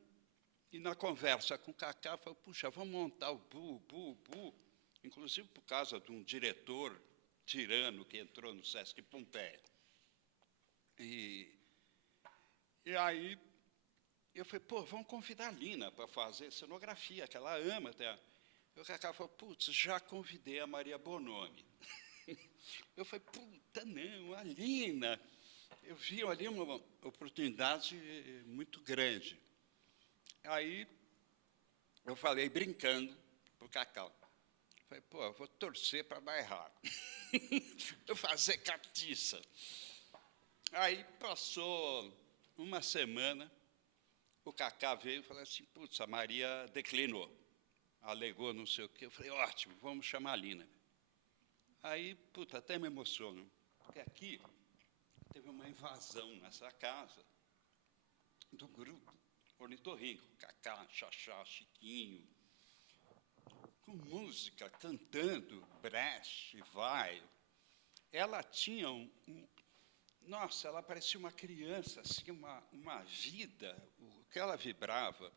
e na conversa com o Cacá, eu falei, puxa, vamos montar o BU, inclusive por causa de um diretor tirano que entrou no Sesc Pompeia. E aí eu falei, pô, vamos convidar a Lina para fazer cenografia, que ela ama até. E o Cacá falou, putz, já convidei a Maria Bonomi. Eu falei, puta, não, a Lina. Eu vi ali uma oportunidade muito grande. Aí eu falei, brincando, para o Cacau. Falei, pô, eu vou torcer para dar errado. Eu fazer catiça. Aí passou uma semana, o Cacá veio e falou assim, putz, a Maria declinou. Alegou não sei o quê. Eu falei, ótimo, vamos chamar a Lina. Aí, puta, até me emociono, porque aqui teve uma invasão nessa casa do grupo Ornitorrinco, Cacá, Xaxá, Chiquinho, com música, cantando, Brecht, vai. Ela tinha nossa, ela parecia uma criança, assim, uma vida, o que ela vibrava,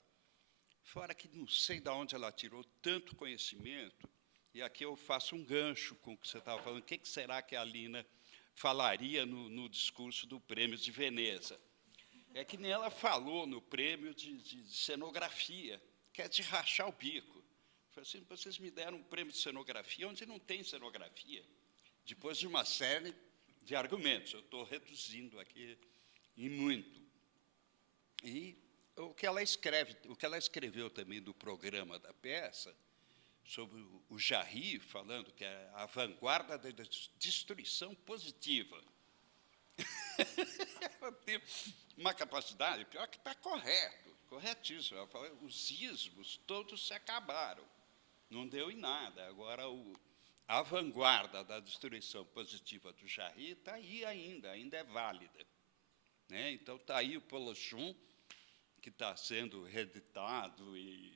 fora que não sei de onde ela tirou tanto conhecimento. E aqui eu faço um gancho com o que você estava falando. O que será que a Lina falaria no discurso do Prêmio de Veneza? É que nem ela falou no prêmio de cenografia, que é de rachar o bico. Falei assim, vocês me deram um prêmio de cenografia onde não tem cenografia. Depois de uma série de argumentos. Eu estou reduzindo aqui em muito. E o que ela escreveu também do programa da peça, sobre o Jarry, falando que é a vanguarda da destruição positiva. Ela tem uma capacidade, pior que está corretíssimo. Ela fala, os ismos todos se acabaram, não deu em nada. Agora, a vanguarda da destruição positiva do Jarry está aí ainda é válida. Né? Então, está aí o Polochon, que está sendo reeditado, e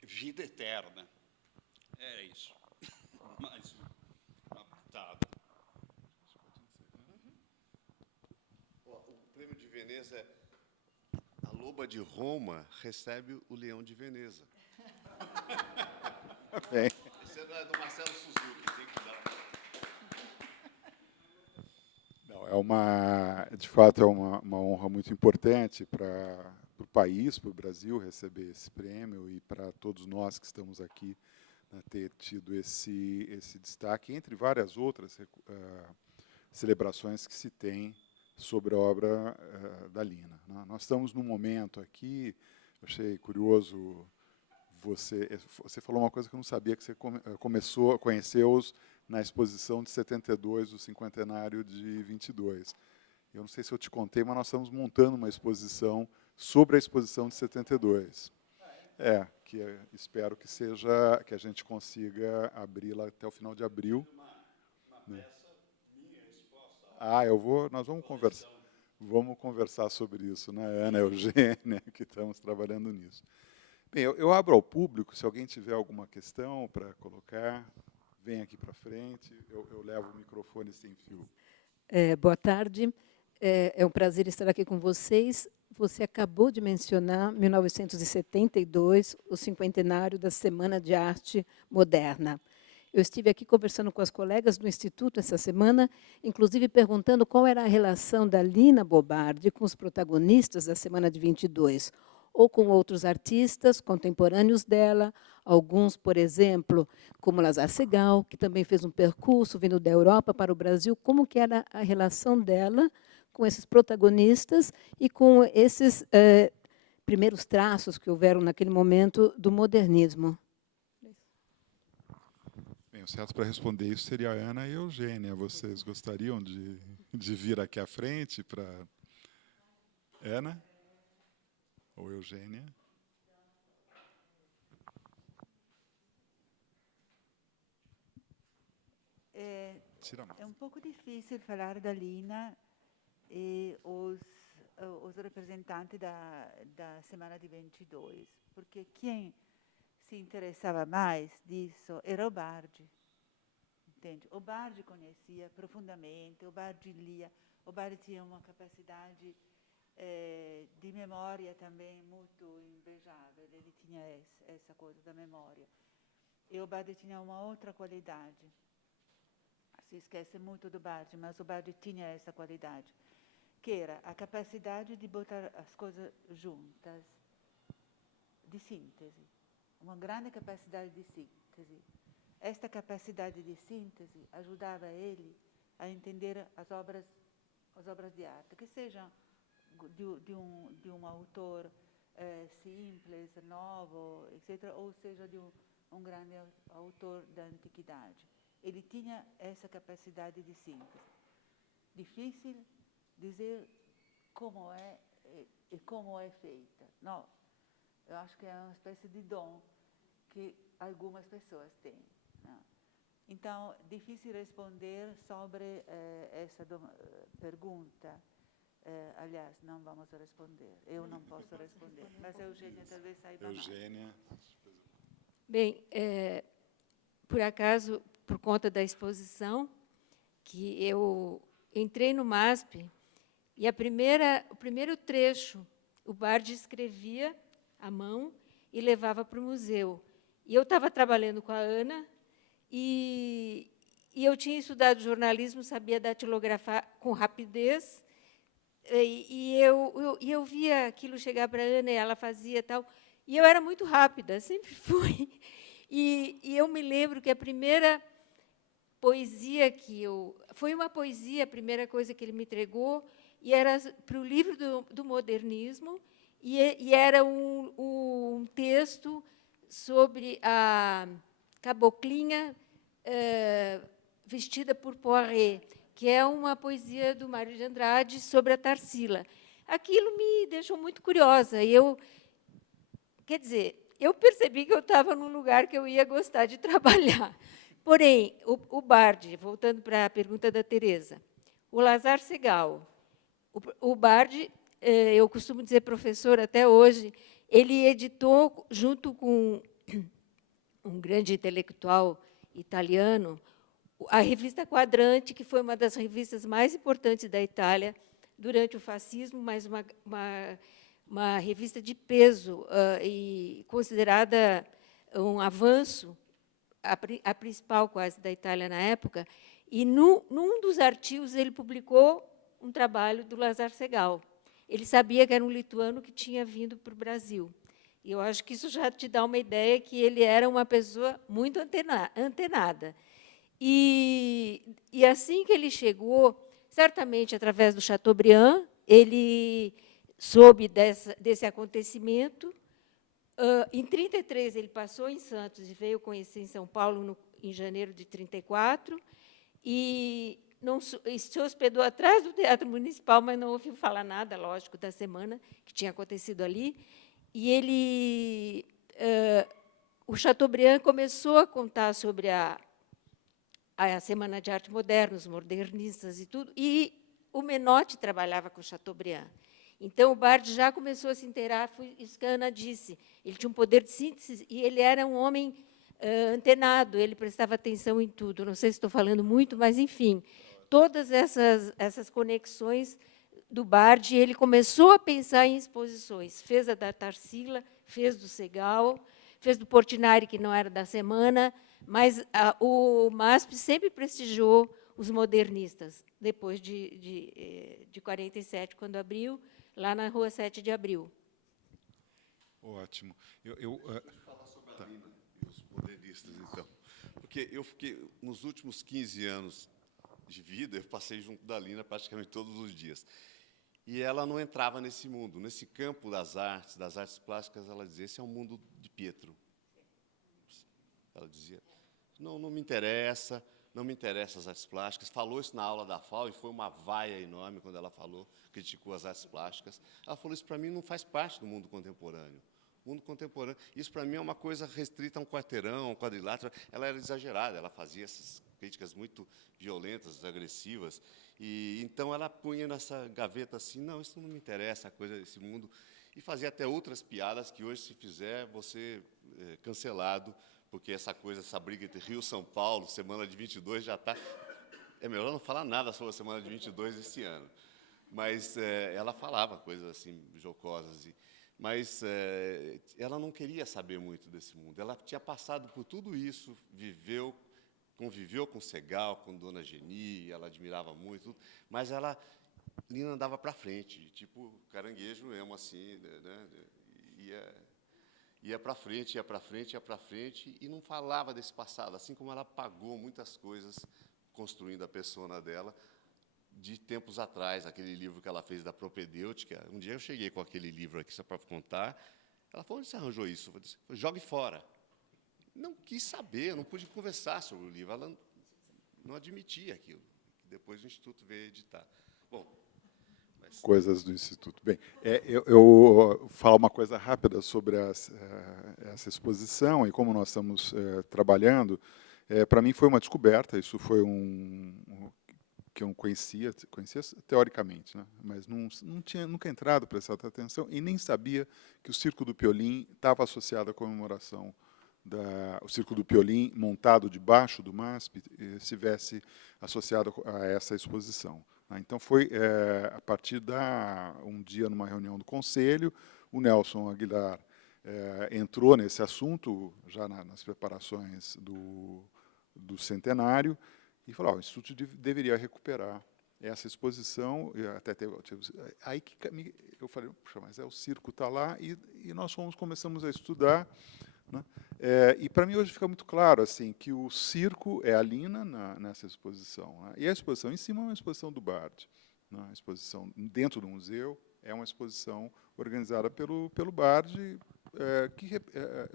vida eterna. Era isso. Mais uma pitada. O Prêmio de Veneza é a Loba de Roma recebe o Leão de Veneza. Bem. Esse é do Marcelo Suzuki, tem que dar. Não, de fato, é uma honra muito importante para o país, para o Brasil, receber esse prêmio, e para todos nós que estamos aqui, né, ter tido esse destaque, entre várias outras celebrações que se tem sobre a obra da Lina. Nós estamos num momento aqui, eu achei curioso, você falou uma coisa que eu não sabia, que você conheceu-os na exposição de 72, do cinquentenário de 22. Eu não sei se eu te contei, mas nós estamos montando uma exposição sobre a exposição de 72. Que espero que seja, que a gente consiga abri-la até o final de abril. Uma peça minha exposta. Nós vamos conversar sobre isso, né, Ana, Eugênia, que estamos trabalhando nisso. Bem, eu abro ao público, se alguém tiver alguma questão para colocar, vem aqui para frente, eu levo o microfone sem fio. Boa tarde, é um prazer estar aqui com vocês. Você acabou de mencionar 1972, o cinquentenário da Semana de Arte Moderna. Eu estive aqui conversando com as colegas do Instituto essa semana, inclusive perguntando qual era a relação da Lina Bobardi com os protagonistas da Semana de 22, ou com outros artistas contemporâneos dela, alguns, por exemplo, como Lazar Segal, que também fez um percurso vindo da Europa para o Brasil, como que era a relação dela com esses protagonistas e com esses primeiros traços que houveram naquele momento do modernismo. Bem, o certo para responder isso seria a Ana e a Eugênia. Vocês gostariam de vir aqui à frente para... Ana? Ou Eugênia? É um pouco difícil falar da Lina e os representantes da Semana de 22, porque quem se interessava mais disso era o Bardi. Entende? O Bardi conhecia profundamente, o Bardi lia, o Bardi tinha uma capacidade de memória também muito invejável, ele tinha essa coisa da memória. E o Bardi tinha uma outra qualidade. Se esquece muito do Bardi, mas o Bardi tinha essa qualidade, que era a capacidade de botar as coisas juntas, de síntese, uma grande capacidade de síntese. Esta capacidade de síntese ajudava ele a entender as obras de arte, que sejam de um autor simples, novo, etc., ou seja de um grande autor da antiguidade. Ele tinha essa capacidade de síntese. Difícil dizer como é e como é feita. Não, eu acho que é uma espécie de dom que algumas pessoas têm. Não. Então, difícil responder sobre essa pergunta. Aliás, não vamos responder. Eu não posso responder. Mas a Eugênia talvez saiba mais. Eugênia. Bem, por acaso, por conta da exposição, que eu entrei no MASP, e o primeiro trecho, o Bardi escrevia à mão e levava para o museu. E eu estava trabalhando com a Ana, e eu tinha estudado jornalismo, sabia datilografar com rapidez, e eu via aquilo chegar para a Ana, e ela fazia tal, e eu era muito rápida, sempre fui. E eu me lembro que a primeira poesia foi uma poesia, a primeira coisa que ele me entregou, e era para o livro do modernismo, e era um texto sobre a caboclinha vestida por Poiret, que é uma poesia do Mário de Andrade sobre a Tarsila. Aquilo me deixou muito curiosa. Quer dizer, eu percebi que eu estava num lugar que eu ia gostar de trabalhar. Porém, o Bardi, voltando para a pergunta da Tereza, o Lazar Segal, o Bardi, eu costumo dizer professor até hoje, ele editou, junto com um grande intelectual italiano, a revista Quadrante, que foi uma das revistas mais importantes da Itália durante o fascismo, mas uma revista de peso e considerada um avanço, a principal quase da Itália na época, e num dos artigos ele publicou um trabalho do Lazar Segal. Ele sabia que era um lituano que tinha vindo para o Brasil. E eu acho que isso já te dá uma ideia que ele era uma pessoa muito antenada. E assim que ele chegou, certamente através do Chateaubriand, ele soube desse acontecimento. Em 33 ele passou em Santos e veio conhecer em São Paulo em janeiro de 34 e se hospedou atrás do Teatro Municipal, mas não ouviu falar nada, lógico, da semana que tinha acontecido ali. E o Chateaubriand começou a contar sobre a Semana de Arte Moderna, os modernistas e tudo, e o Menotti trabalhava com o Chateaubriand. Então, o Barthes já começou a se inteirar, foi isso que a Ana disse, ele tinha um poder de síntese e ele era um homem antenado, ele prestava atenção em tudo. Não sei se estou falando muito, mas, enfim, todas essas conexões do Barthes, ele começou a pensar em exposições. Fez a da Tarsila, fez do Segal, fez do Portinari, que não era da semana, mas o MASP sempre prestigiou os modernistas, depois de 47, quando abriu, lá na Rua 7 de Abril. Ótimo. Deixa eu falar sobre a Lina e os modernistas, então. Porque eu fiquei, nos últimos 15 anos de vida, eu passei junto da Lina praticamente todos os dias. E ela não entrava nesse mundo, nesse campo das artes plásticas, ela dizia, esse é um mundo de Pietro. Ela dizia, não me interessa, não me interessam as artes plásticas. Falou isso na aula da FAO e foi uma vaia enorme quando ela falou, criticou as artes plásticas. Ela falou, isso para mim não faz parte do mundo contemporâneo. O mundo contemporâneo, isso para mim é uma coisa restrita a um quarteirão, um quadrilátero. Ela era exagerada, ela fazia essas críticas muito violentas, agressivas. E então ela punha nessa gaveta assim, não, isso não me interessa, a coisa desse mundo. E fazia até outras piadas que hoje, se fizer, você é cancelado, porque essa coisa, essa briga entre Rio e São Paulo, semana de 22, já está... É melhor não falar nada sobre a semana de 22 esse ano. Mas ela falava coisas assim, jocosas. Mas ela não queria saber muito desse mundo. Ela tinha passado por tudo isso, conviveu com Segal, com Dona Geni, ela admirava muito, mas Lina andava para frente, tipo caranguejo mesmo, assim, né? Ia para frente, ia para frente, ia para frente, e não falava desse passado, assim como ela apagou muitas coisas construindo a persona dela de tempos atrás, aquele livro que ela fez da propedêutica. Um dia eu cheguei com aquele livro aqui, só para contar, ela falou, onde você arranjou isso? Eu disse, jogue fora. Não quis saber, não pude conversar sobre o livro, ela não admitia aquilo. Depois o Instituto veio editar. Bom, coisas do Instituto. Bem, eu falo uma coisa rápida sobre essa exposição e como nós estamos trabalhando. Para mim foi uma descoberta, isso foi que eu conhecia teoricamente, né? Mas não tinha nunca entrado, prestado atenção, e nem sabia que o Circo do Piolim estava associado à comemoração o Circo do Piolim, montado debaixo do MASP, estivesse associado a essa exposição. Então, foi a partir um dia, numa reunião do Conselho, o Nelson Aguilar entrou nesse assunto, já nas preparações do centenário, e falou, o Instituto deveria recuperar essa exposição. Até aí que eu falei, puxa, mas o circo está lá, e nós começamos a estudar, né? E para mim hoje fica muito claro assim que o circo é a Lina nessa exposição, né? E a exposição em cima é uma exposição do Barthes, né? A exposição dentro do museu é uma exposição organizada pelo Barthes,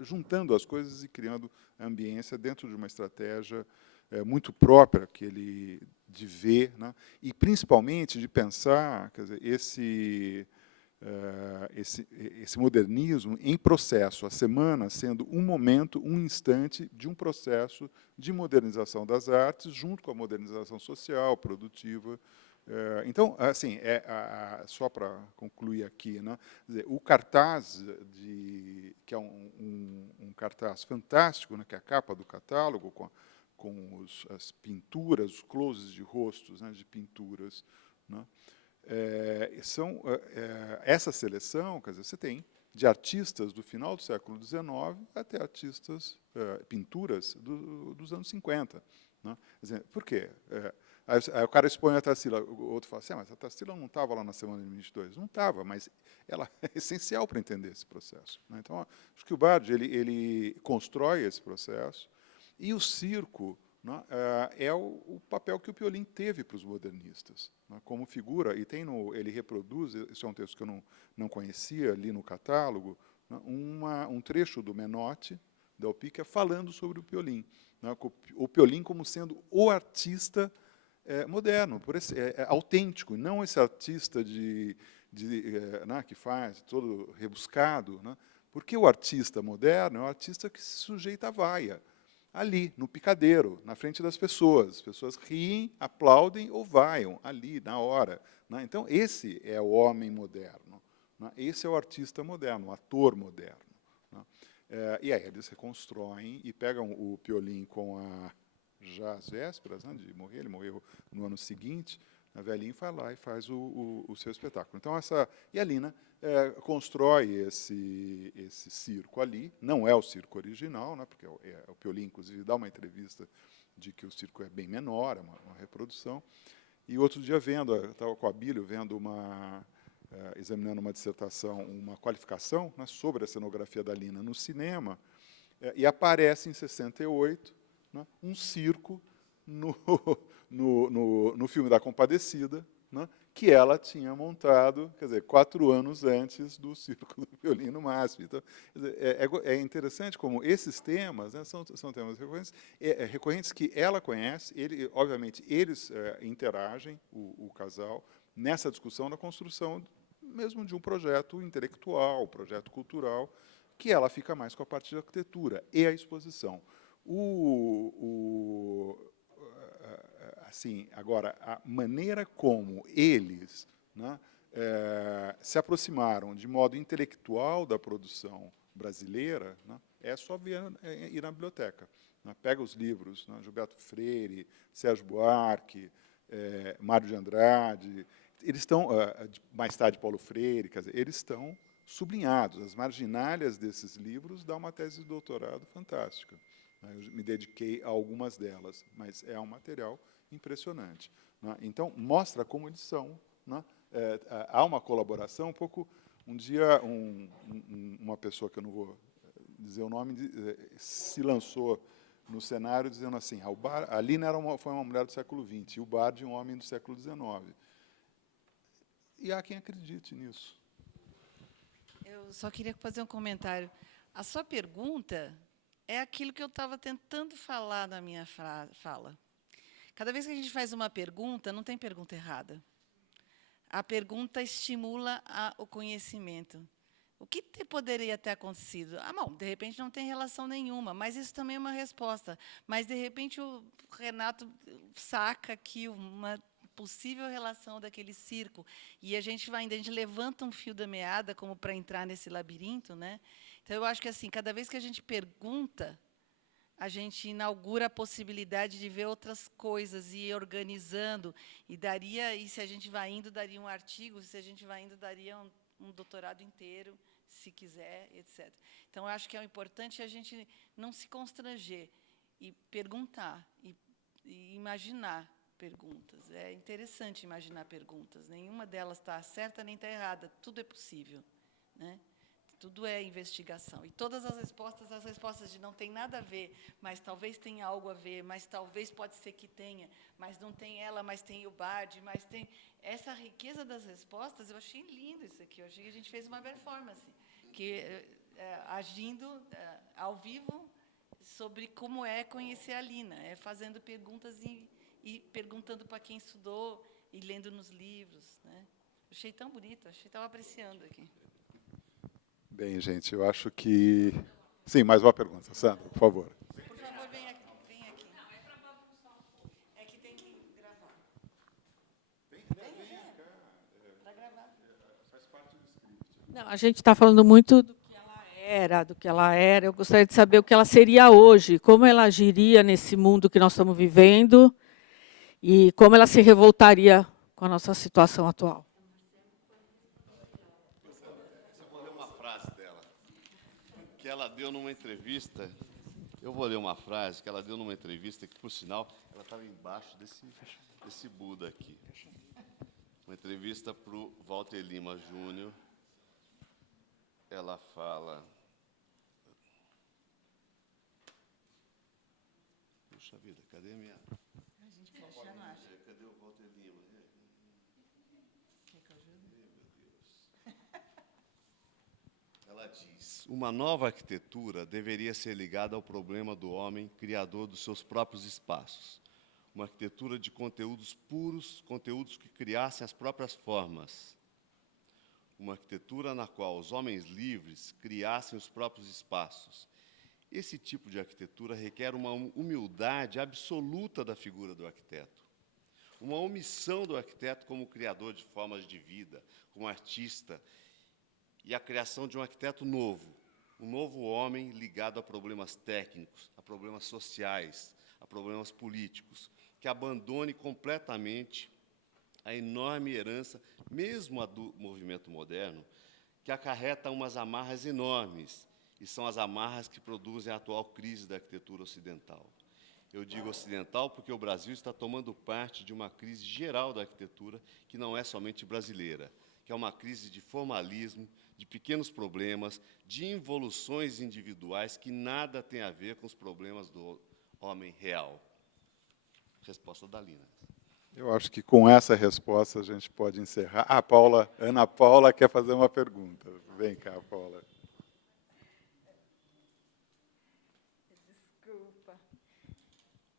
juntando as coisas e criando a ambiência dentro de uma estratégia muito própria que ele de ver, né? E principalmente de pensar, quer dizer, esse modernismo em processo, a semana sendo um momento, um instante de um processo de modernização das artes, junto com a modernização social, produtiva. Então, assim, só para concluir aqui, né, o cartaz, que é um cartaz fantástico, né, que é a capa do catálogo, com as pinturas, os closes de rostos, né, de pinturas, né, essa seleção, quer dizer, você tem de artistas do final do século XIX até artistas, pinturas dos anos 50. Né? Quer dizer, por quê? Aí o cara expõe a Tarsila, o outro fala assim, mas a Tarsila não estava lá na semana de 22. Não estava, mas ela é essencial para entender esse processo. Né? Então, acho que o Barthes ele constrói esse processo, e o circo né, é o papel que o Piolim teve para os modernistas, né, como figura, e ele reproduz, esse é um texto que eu não conhecia, ali no catálogo, né, um trecho do Menotti, da Alpica, falando sobre o Piolim, né, o Piolim como sendo o artista moderno, autêntico, não esse artista né, que faz todo rebuscado, né, porque o artista moderno é um artista que se sujeita à vaia, ali, no picadeiro, na frente das pessoas. As pessoas riem, aplaudem ou vaiam, ali, na hora, né. Então, esse é o homem moderno, né, esse é o artista moderno, o ator moderno, né. E aí eles reconstroem e pegam o Piolim já às vésperas, né, de morrer, ele morreu no ano seguinte, a velhinha vai lá e faz o seu espetáculo. Então, e a Lina constrói esse circo ali, não é o circo original, né, porque o Piolim, inclusive, dá uma entrevista de que o circo é bem menor, é uma reprodução. E outro dia, estava com a Abílio vendo examinando uma dissertação, uma qualificação, né, sobre a cenografia da Lina no cinema, e aparece em 68, né, um circo no filme da Compadecida, né, que ela tinha montado, quer dizer, 4 anos antes do Circo do Piolim no MASP. Então, é interessante como esses temas, né, são temas recorrentes que ela conhece, obviamente, eles interagem, o casal, nessa discussão da construção mesmo de um projeto intelectual, projeto cultural, que ela fica mais com a parte de arquitetura e a exposição. Assim, agora, a maneira como eles, né, se aproximaram de modo intelectual da produção brasileira, né, é só ir na biblioteca. Né, pega os livros, né, Gilberto Freire, Sérgio Buarque, Mário de Andrade, eles estão, mais tarde Paulo Freire, quer dizer, eles estão sublinhados. As marginálias desses livros dão uma tese de doutorado fantástica. Eu me dediquei a algumas delas, mas é um material impressionante. Né? Então, mostra como eles são. Né? Há uma colaboração, um pouco... Um dia, uma pessoa, que eu não vou dizer o nome, se lançou no cenário dizendo assim, a Lina foi uma mulher do século XX, e o Bardi um homem do século XIX. E há quem acredite nisso. Eu só queria fazer um comentário. A sua pergunta é aquilo que eu estava tentando falar na minha fala. Cada vez que a gente faz uma pergunta, não tem pergunta errada. A pergunta estimula o conhecimento. O que poderia ter acontecido? Bom, de repente não tem relação nenhuma, mas isso também é uma resposta. Mas, de repente, o Renato saca aqui uma possível relação daquele circo, e a gente levanta um fio da meada como para entrar nesse labirinto, né? Então, eu acho que, assim, cada vez que a gente pergunta, a gente inaugura a possibilidade de ver outras coisas e ir organizando, e se a gente vai indo, daria um artigo, se a gente vai indo, daria um doutorado inteiro, se quiser, etc. Então, eu acho que é importante a gente não se constranger e perguntar, e imaginar perguntas. É interessante imaginar perguntas. Nenhuma delas está certa nem está errada. Tudo é possível, né? Tudo é investigação. E todas as respostas de não tem nada a ver, mas talvez tenha algo a ver, mas talvez pode ser que tenha, mas não tem ela, mas tem o Bardi, mas tem... Essa riqueza das respostas, eu achei lindo isso aqui. Eu achei que a gente fez uma performance, agindo ao vivo sobre como é conhecer a Lina, fazendo perguntas e perguntando para quem estudou e lendo nos livros, né? Achei tão bonito, estava apreciando aqui. Bem, gente, eu acho que... Sim, mais uma pergunta. Sandra, por favor. Por favor, vem aqui. Não, é para bagunçar um pouco. É que tem que gravar. Vem cá. Para gravar. Faz parte do script. Não, a gente está falando muito do que ela era. Eu gostaria de saber o que ela seria hoje, como ela agiria nesse mundo que nós estamos vivendo e como ela se revoltaria com a nossa situação atual. Eu vou ler uma frase dela, que ela deu numa entrevista. Eu vou ler uma frase que ela deu numa entrevista, que, por sinal, ela estava embaixo desse Buda aqui. Uma entrevista para o Walter Lima Júnior. Ela fala... Puxa vida, cadê a minha... Cadê o Walter Lima? Ela diz: uma nova arquitetura deveria ser ligada ao problema do homem criador dos seus próprios espaços. Uma arquitetura de conteúdos puros, conteúdos que criassem as próprias formas. Uma arquitetura na qual os homens livres criassem os próprios espaços. Esse tipo de arquitetura requer uma humildade absoluta da figura do arquiteto. Uma omissão do arquiteto como criador de formas de vida, como artista, e a criação de um arquiteto novo, um novo homem ligado a problemas técnicos, a problemas sociais, a problemas políticos, que abandone completamente a enorme herança, mesmo a do movimento moderno, que acarreta umas amarras enormes, e são as amarras que produzem a atual crise da arquitetura ocidental. Eu digo ocidental porque o Brasil está tomando parte de uma crise geral da arquitetura, que não é somente brasileira, que é uma crise de formalismo, de pequenos problemas, de involuções individuais que nada tem a ver com os problemas do homem real. Resposta da Lina. Eu acho que com essa resposta a gente pode encerrar. Ah, Paula, Ana Paula quer fazer uma pergunta. Vem cá, Paula. Desculpa.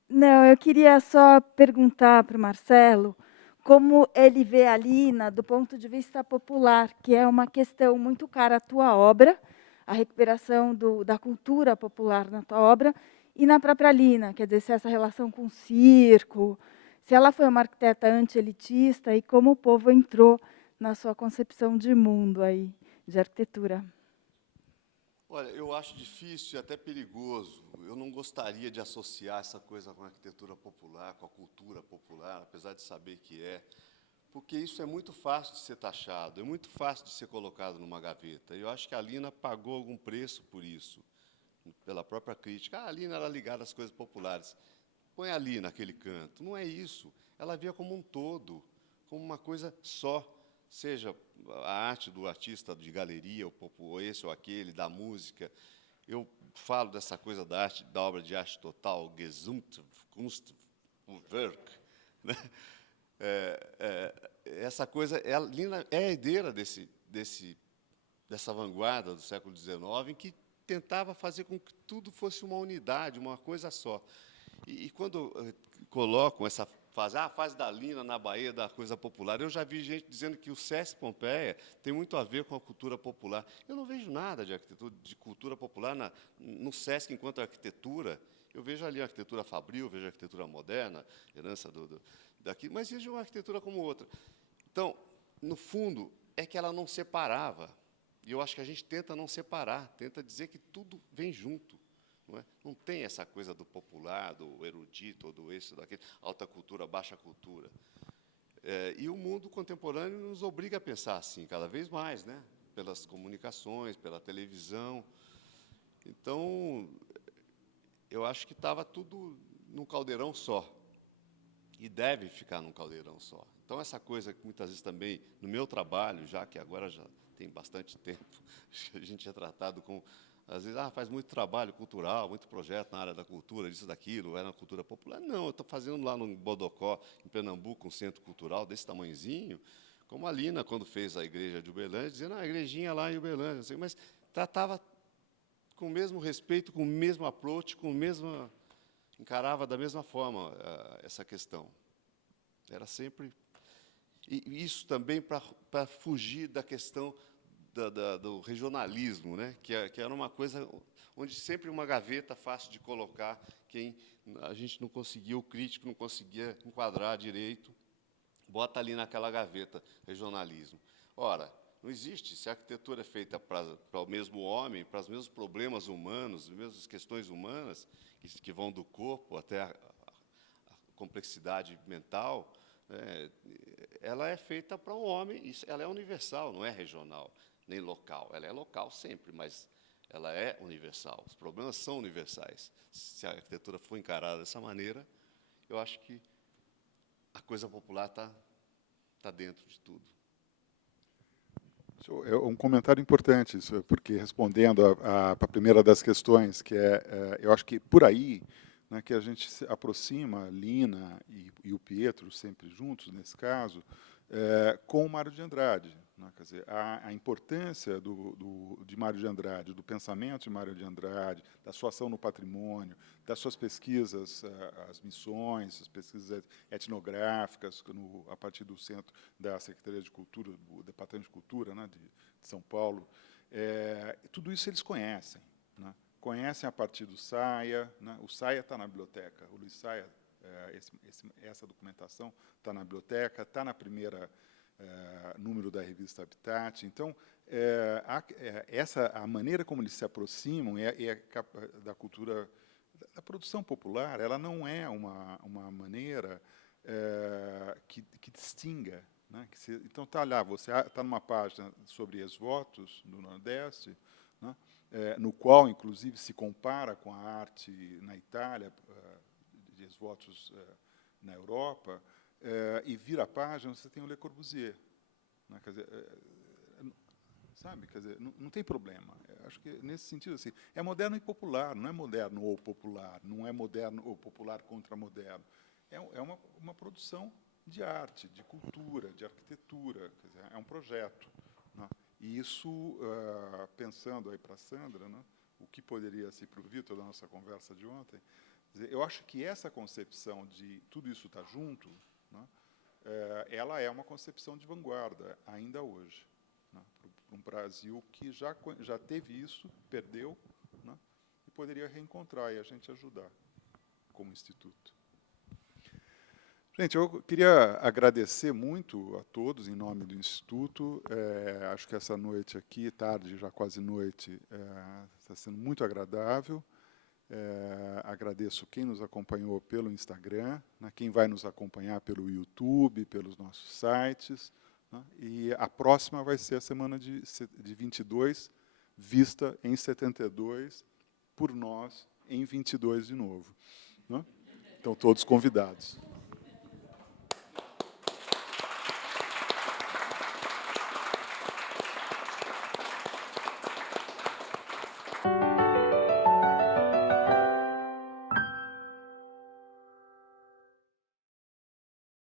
Não, eu queria só perguntar para o Marcelo como ele vê a Lina do ponto de vista popular, que é uma questão muito cara à tua obra, a recuperação da cultura popular na tua obra, e na própria Lina, quer dizer, se essa relação com o circo, se ela foi uma arquiteta anti-elitista e como o povo entrou na sua concepção de mundo aí, de arquitetura. Olha, eu acho difícil e até perigoso. Eu não gostaria de associar essa coisa com a arquitetura popular, com a cultura popular, apesar de saber que é, porque isso é muito fácil de ser taxado, é muito fácil de ser colocado numa gaveta. Eu acho que a Lina pagou algum preço por isso, pela própria crítica. Ah, a Lina era ligada às coisas populares. Põe ali naquele canto. Não é isso. Ela via como um todo, como uma coisa só. Seja a arte do artista de galeria, ou esse ou aquele, da música. Eu falo dessa coisa da arte, da obra de arte total, Gesamtkunstwerk. Né? Essa coisa, a Lina é herdeira dessa vanguarda do século XIX, em que tentava fazer com que tudo fosse uma unidade, uma coisa só. E quando colocam essa fase, a fase da Lina na Bahia, da coisa popular, eu já vi gente dizendo que o Sesc Pompeia tem muito a ver com a cultura popular. Eu não vejo nada de arquitetura, de cultura popular no Sesc enquanto arquitetura. Eu vejo ali a arquitetura fabril, vejo a arquitetura moderna, herança daqui, mas vejo uma arquitetura como outra. Então, no fundo, é que ela não separava. E eu acho que a gente tenta não separar, tenta dizer que tudo vem junto. Não é? Não tem essa coisa do popular, do erudito, ou do esse, daquele, alta cultura, baixa cultura. E o mundo contemporâneo nos obriga a pensar assim, cada vez mais, né? Pelas comunicações, pela televisão. Então, eu acho que estava tudo num caldeirão só. E deve ficar num caldeirão só. Então, essa coisa que muitas vezes também, no meu trabalho, já que agora já tem bastante tempo, a gente é tratado com... Às vezes, faz muito trabalho cultural, muito projeto na área da cultura, disso, daquilo, na cultura popular. Não, eu estou fazendo lá no Bodocó, em Pernambuco, um centro cultural desse tamanhozinho, como a Lina, quando fez a igreja de Uberlândia, dizendo, a igrejinha lá em Uberlândia, assim, mas tratava com o mesmo respeito, com o mesmo approach, encarava da mesma forma essa questão. Era sempre... E isso também para fugir da questão do regionalismo, né? que era uma coisa onde sempre uma gaveta fácil de colocar quem a gente não conseguia, o crítico não conseguia enquadrar direito, bota ali naquela gaveta, regionalismo. Ora, não existe, se a arquitetura é feita para o mesmo homem, para os mesmos problemas humanos, as mesmas questões humanas, que vão do corpo até a complexidade mental, ela é feita para um homem, ela é universal, não é regional, nem local. Ela é local sempre, mas ela é universal. Os problemas são universais. Se a arquitetura for encarada dessa maneira, eu acho que a coisa popular está dentro de tudo. É um comentário importante, isso, porque respondendo a primeira das questões, que eu acho que por aí né, que a gente se aproxima, Lina e o Pietro, sempre juntos, nesse caso, com o Mário de Andrade. Né, quer dizer, a importância de Mário de Andrade, do pensamento de Mário de Andrade, da sua ação no patrimônio, das suas pesquisas, as missões, as pesquisas etnográficas, a partir do centro da Secretaria de Cultura, do Departamento de Cultura, né, de São Paulo, tudo isso eles conhecem. Né, conhecem a partir do Saia, né, o Saia está na biblioteca, o Luiz Saia, essa documentação está na biblioteca, está na primeira número da revista Habitat. Então, a maneira como eles se aproximam da cultura, da produção popular, ela não é uma maneira que distinga. Né, então, está lá, você está numa página sobre ex-votos do Nordeste, né, no qual, inclusive, se compara com a arte na Itália, de ex-votos na Europa, e vira a página, você tem o Le Corbusier. Né, quer dizer, sabe? Quer dizer, não tem problema. Acho que, nesse sentido, assim, é moderno e popular, não é moderno ou popular, não é moderno ou popular contra moderno. É uma produção de arte, de cultura, de arquitetura, quer dizer, é um projeto. Né? E isso, pensando aí para a Sandra, né, o que poderia ser para o Vitor, da nossa conversa de ontem, eu acho que essa concepção de tudo isso estar junto, né, ela é uma concepção de vanguarda, ainda hoje. Né, para um Brasil que já teve isso, perdeu, né, e poderia reencontrar e a gente ajudar, como Instituto. Gente, eu queria agradecer muito a todos, em nome do Instituto. Acho que essa noite aqui, tarde, já quase noite, está sendo muito agradável. Agradeço quem nos acompanhou pelo Instagram, né, quem vai nos acompanhar pelo YouTube, pelos nossos sites. Né, e a próxima vai ser a semana de 22, vista em 72, por nós, em 22 de novo. Né? Então, todos convidados.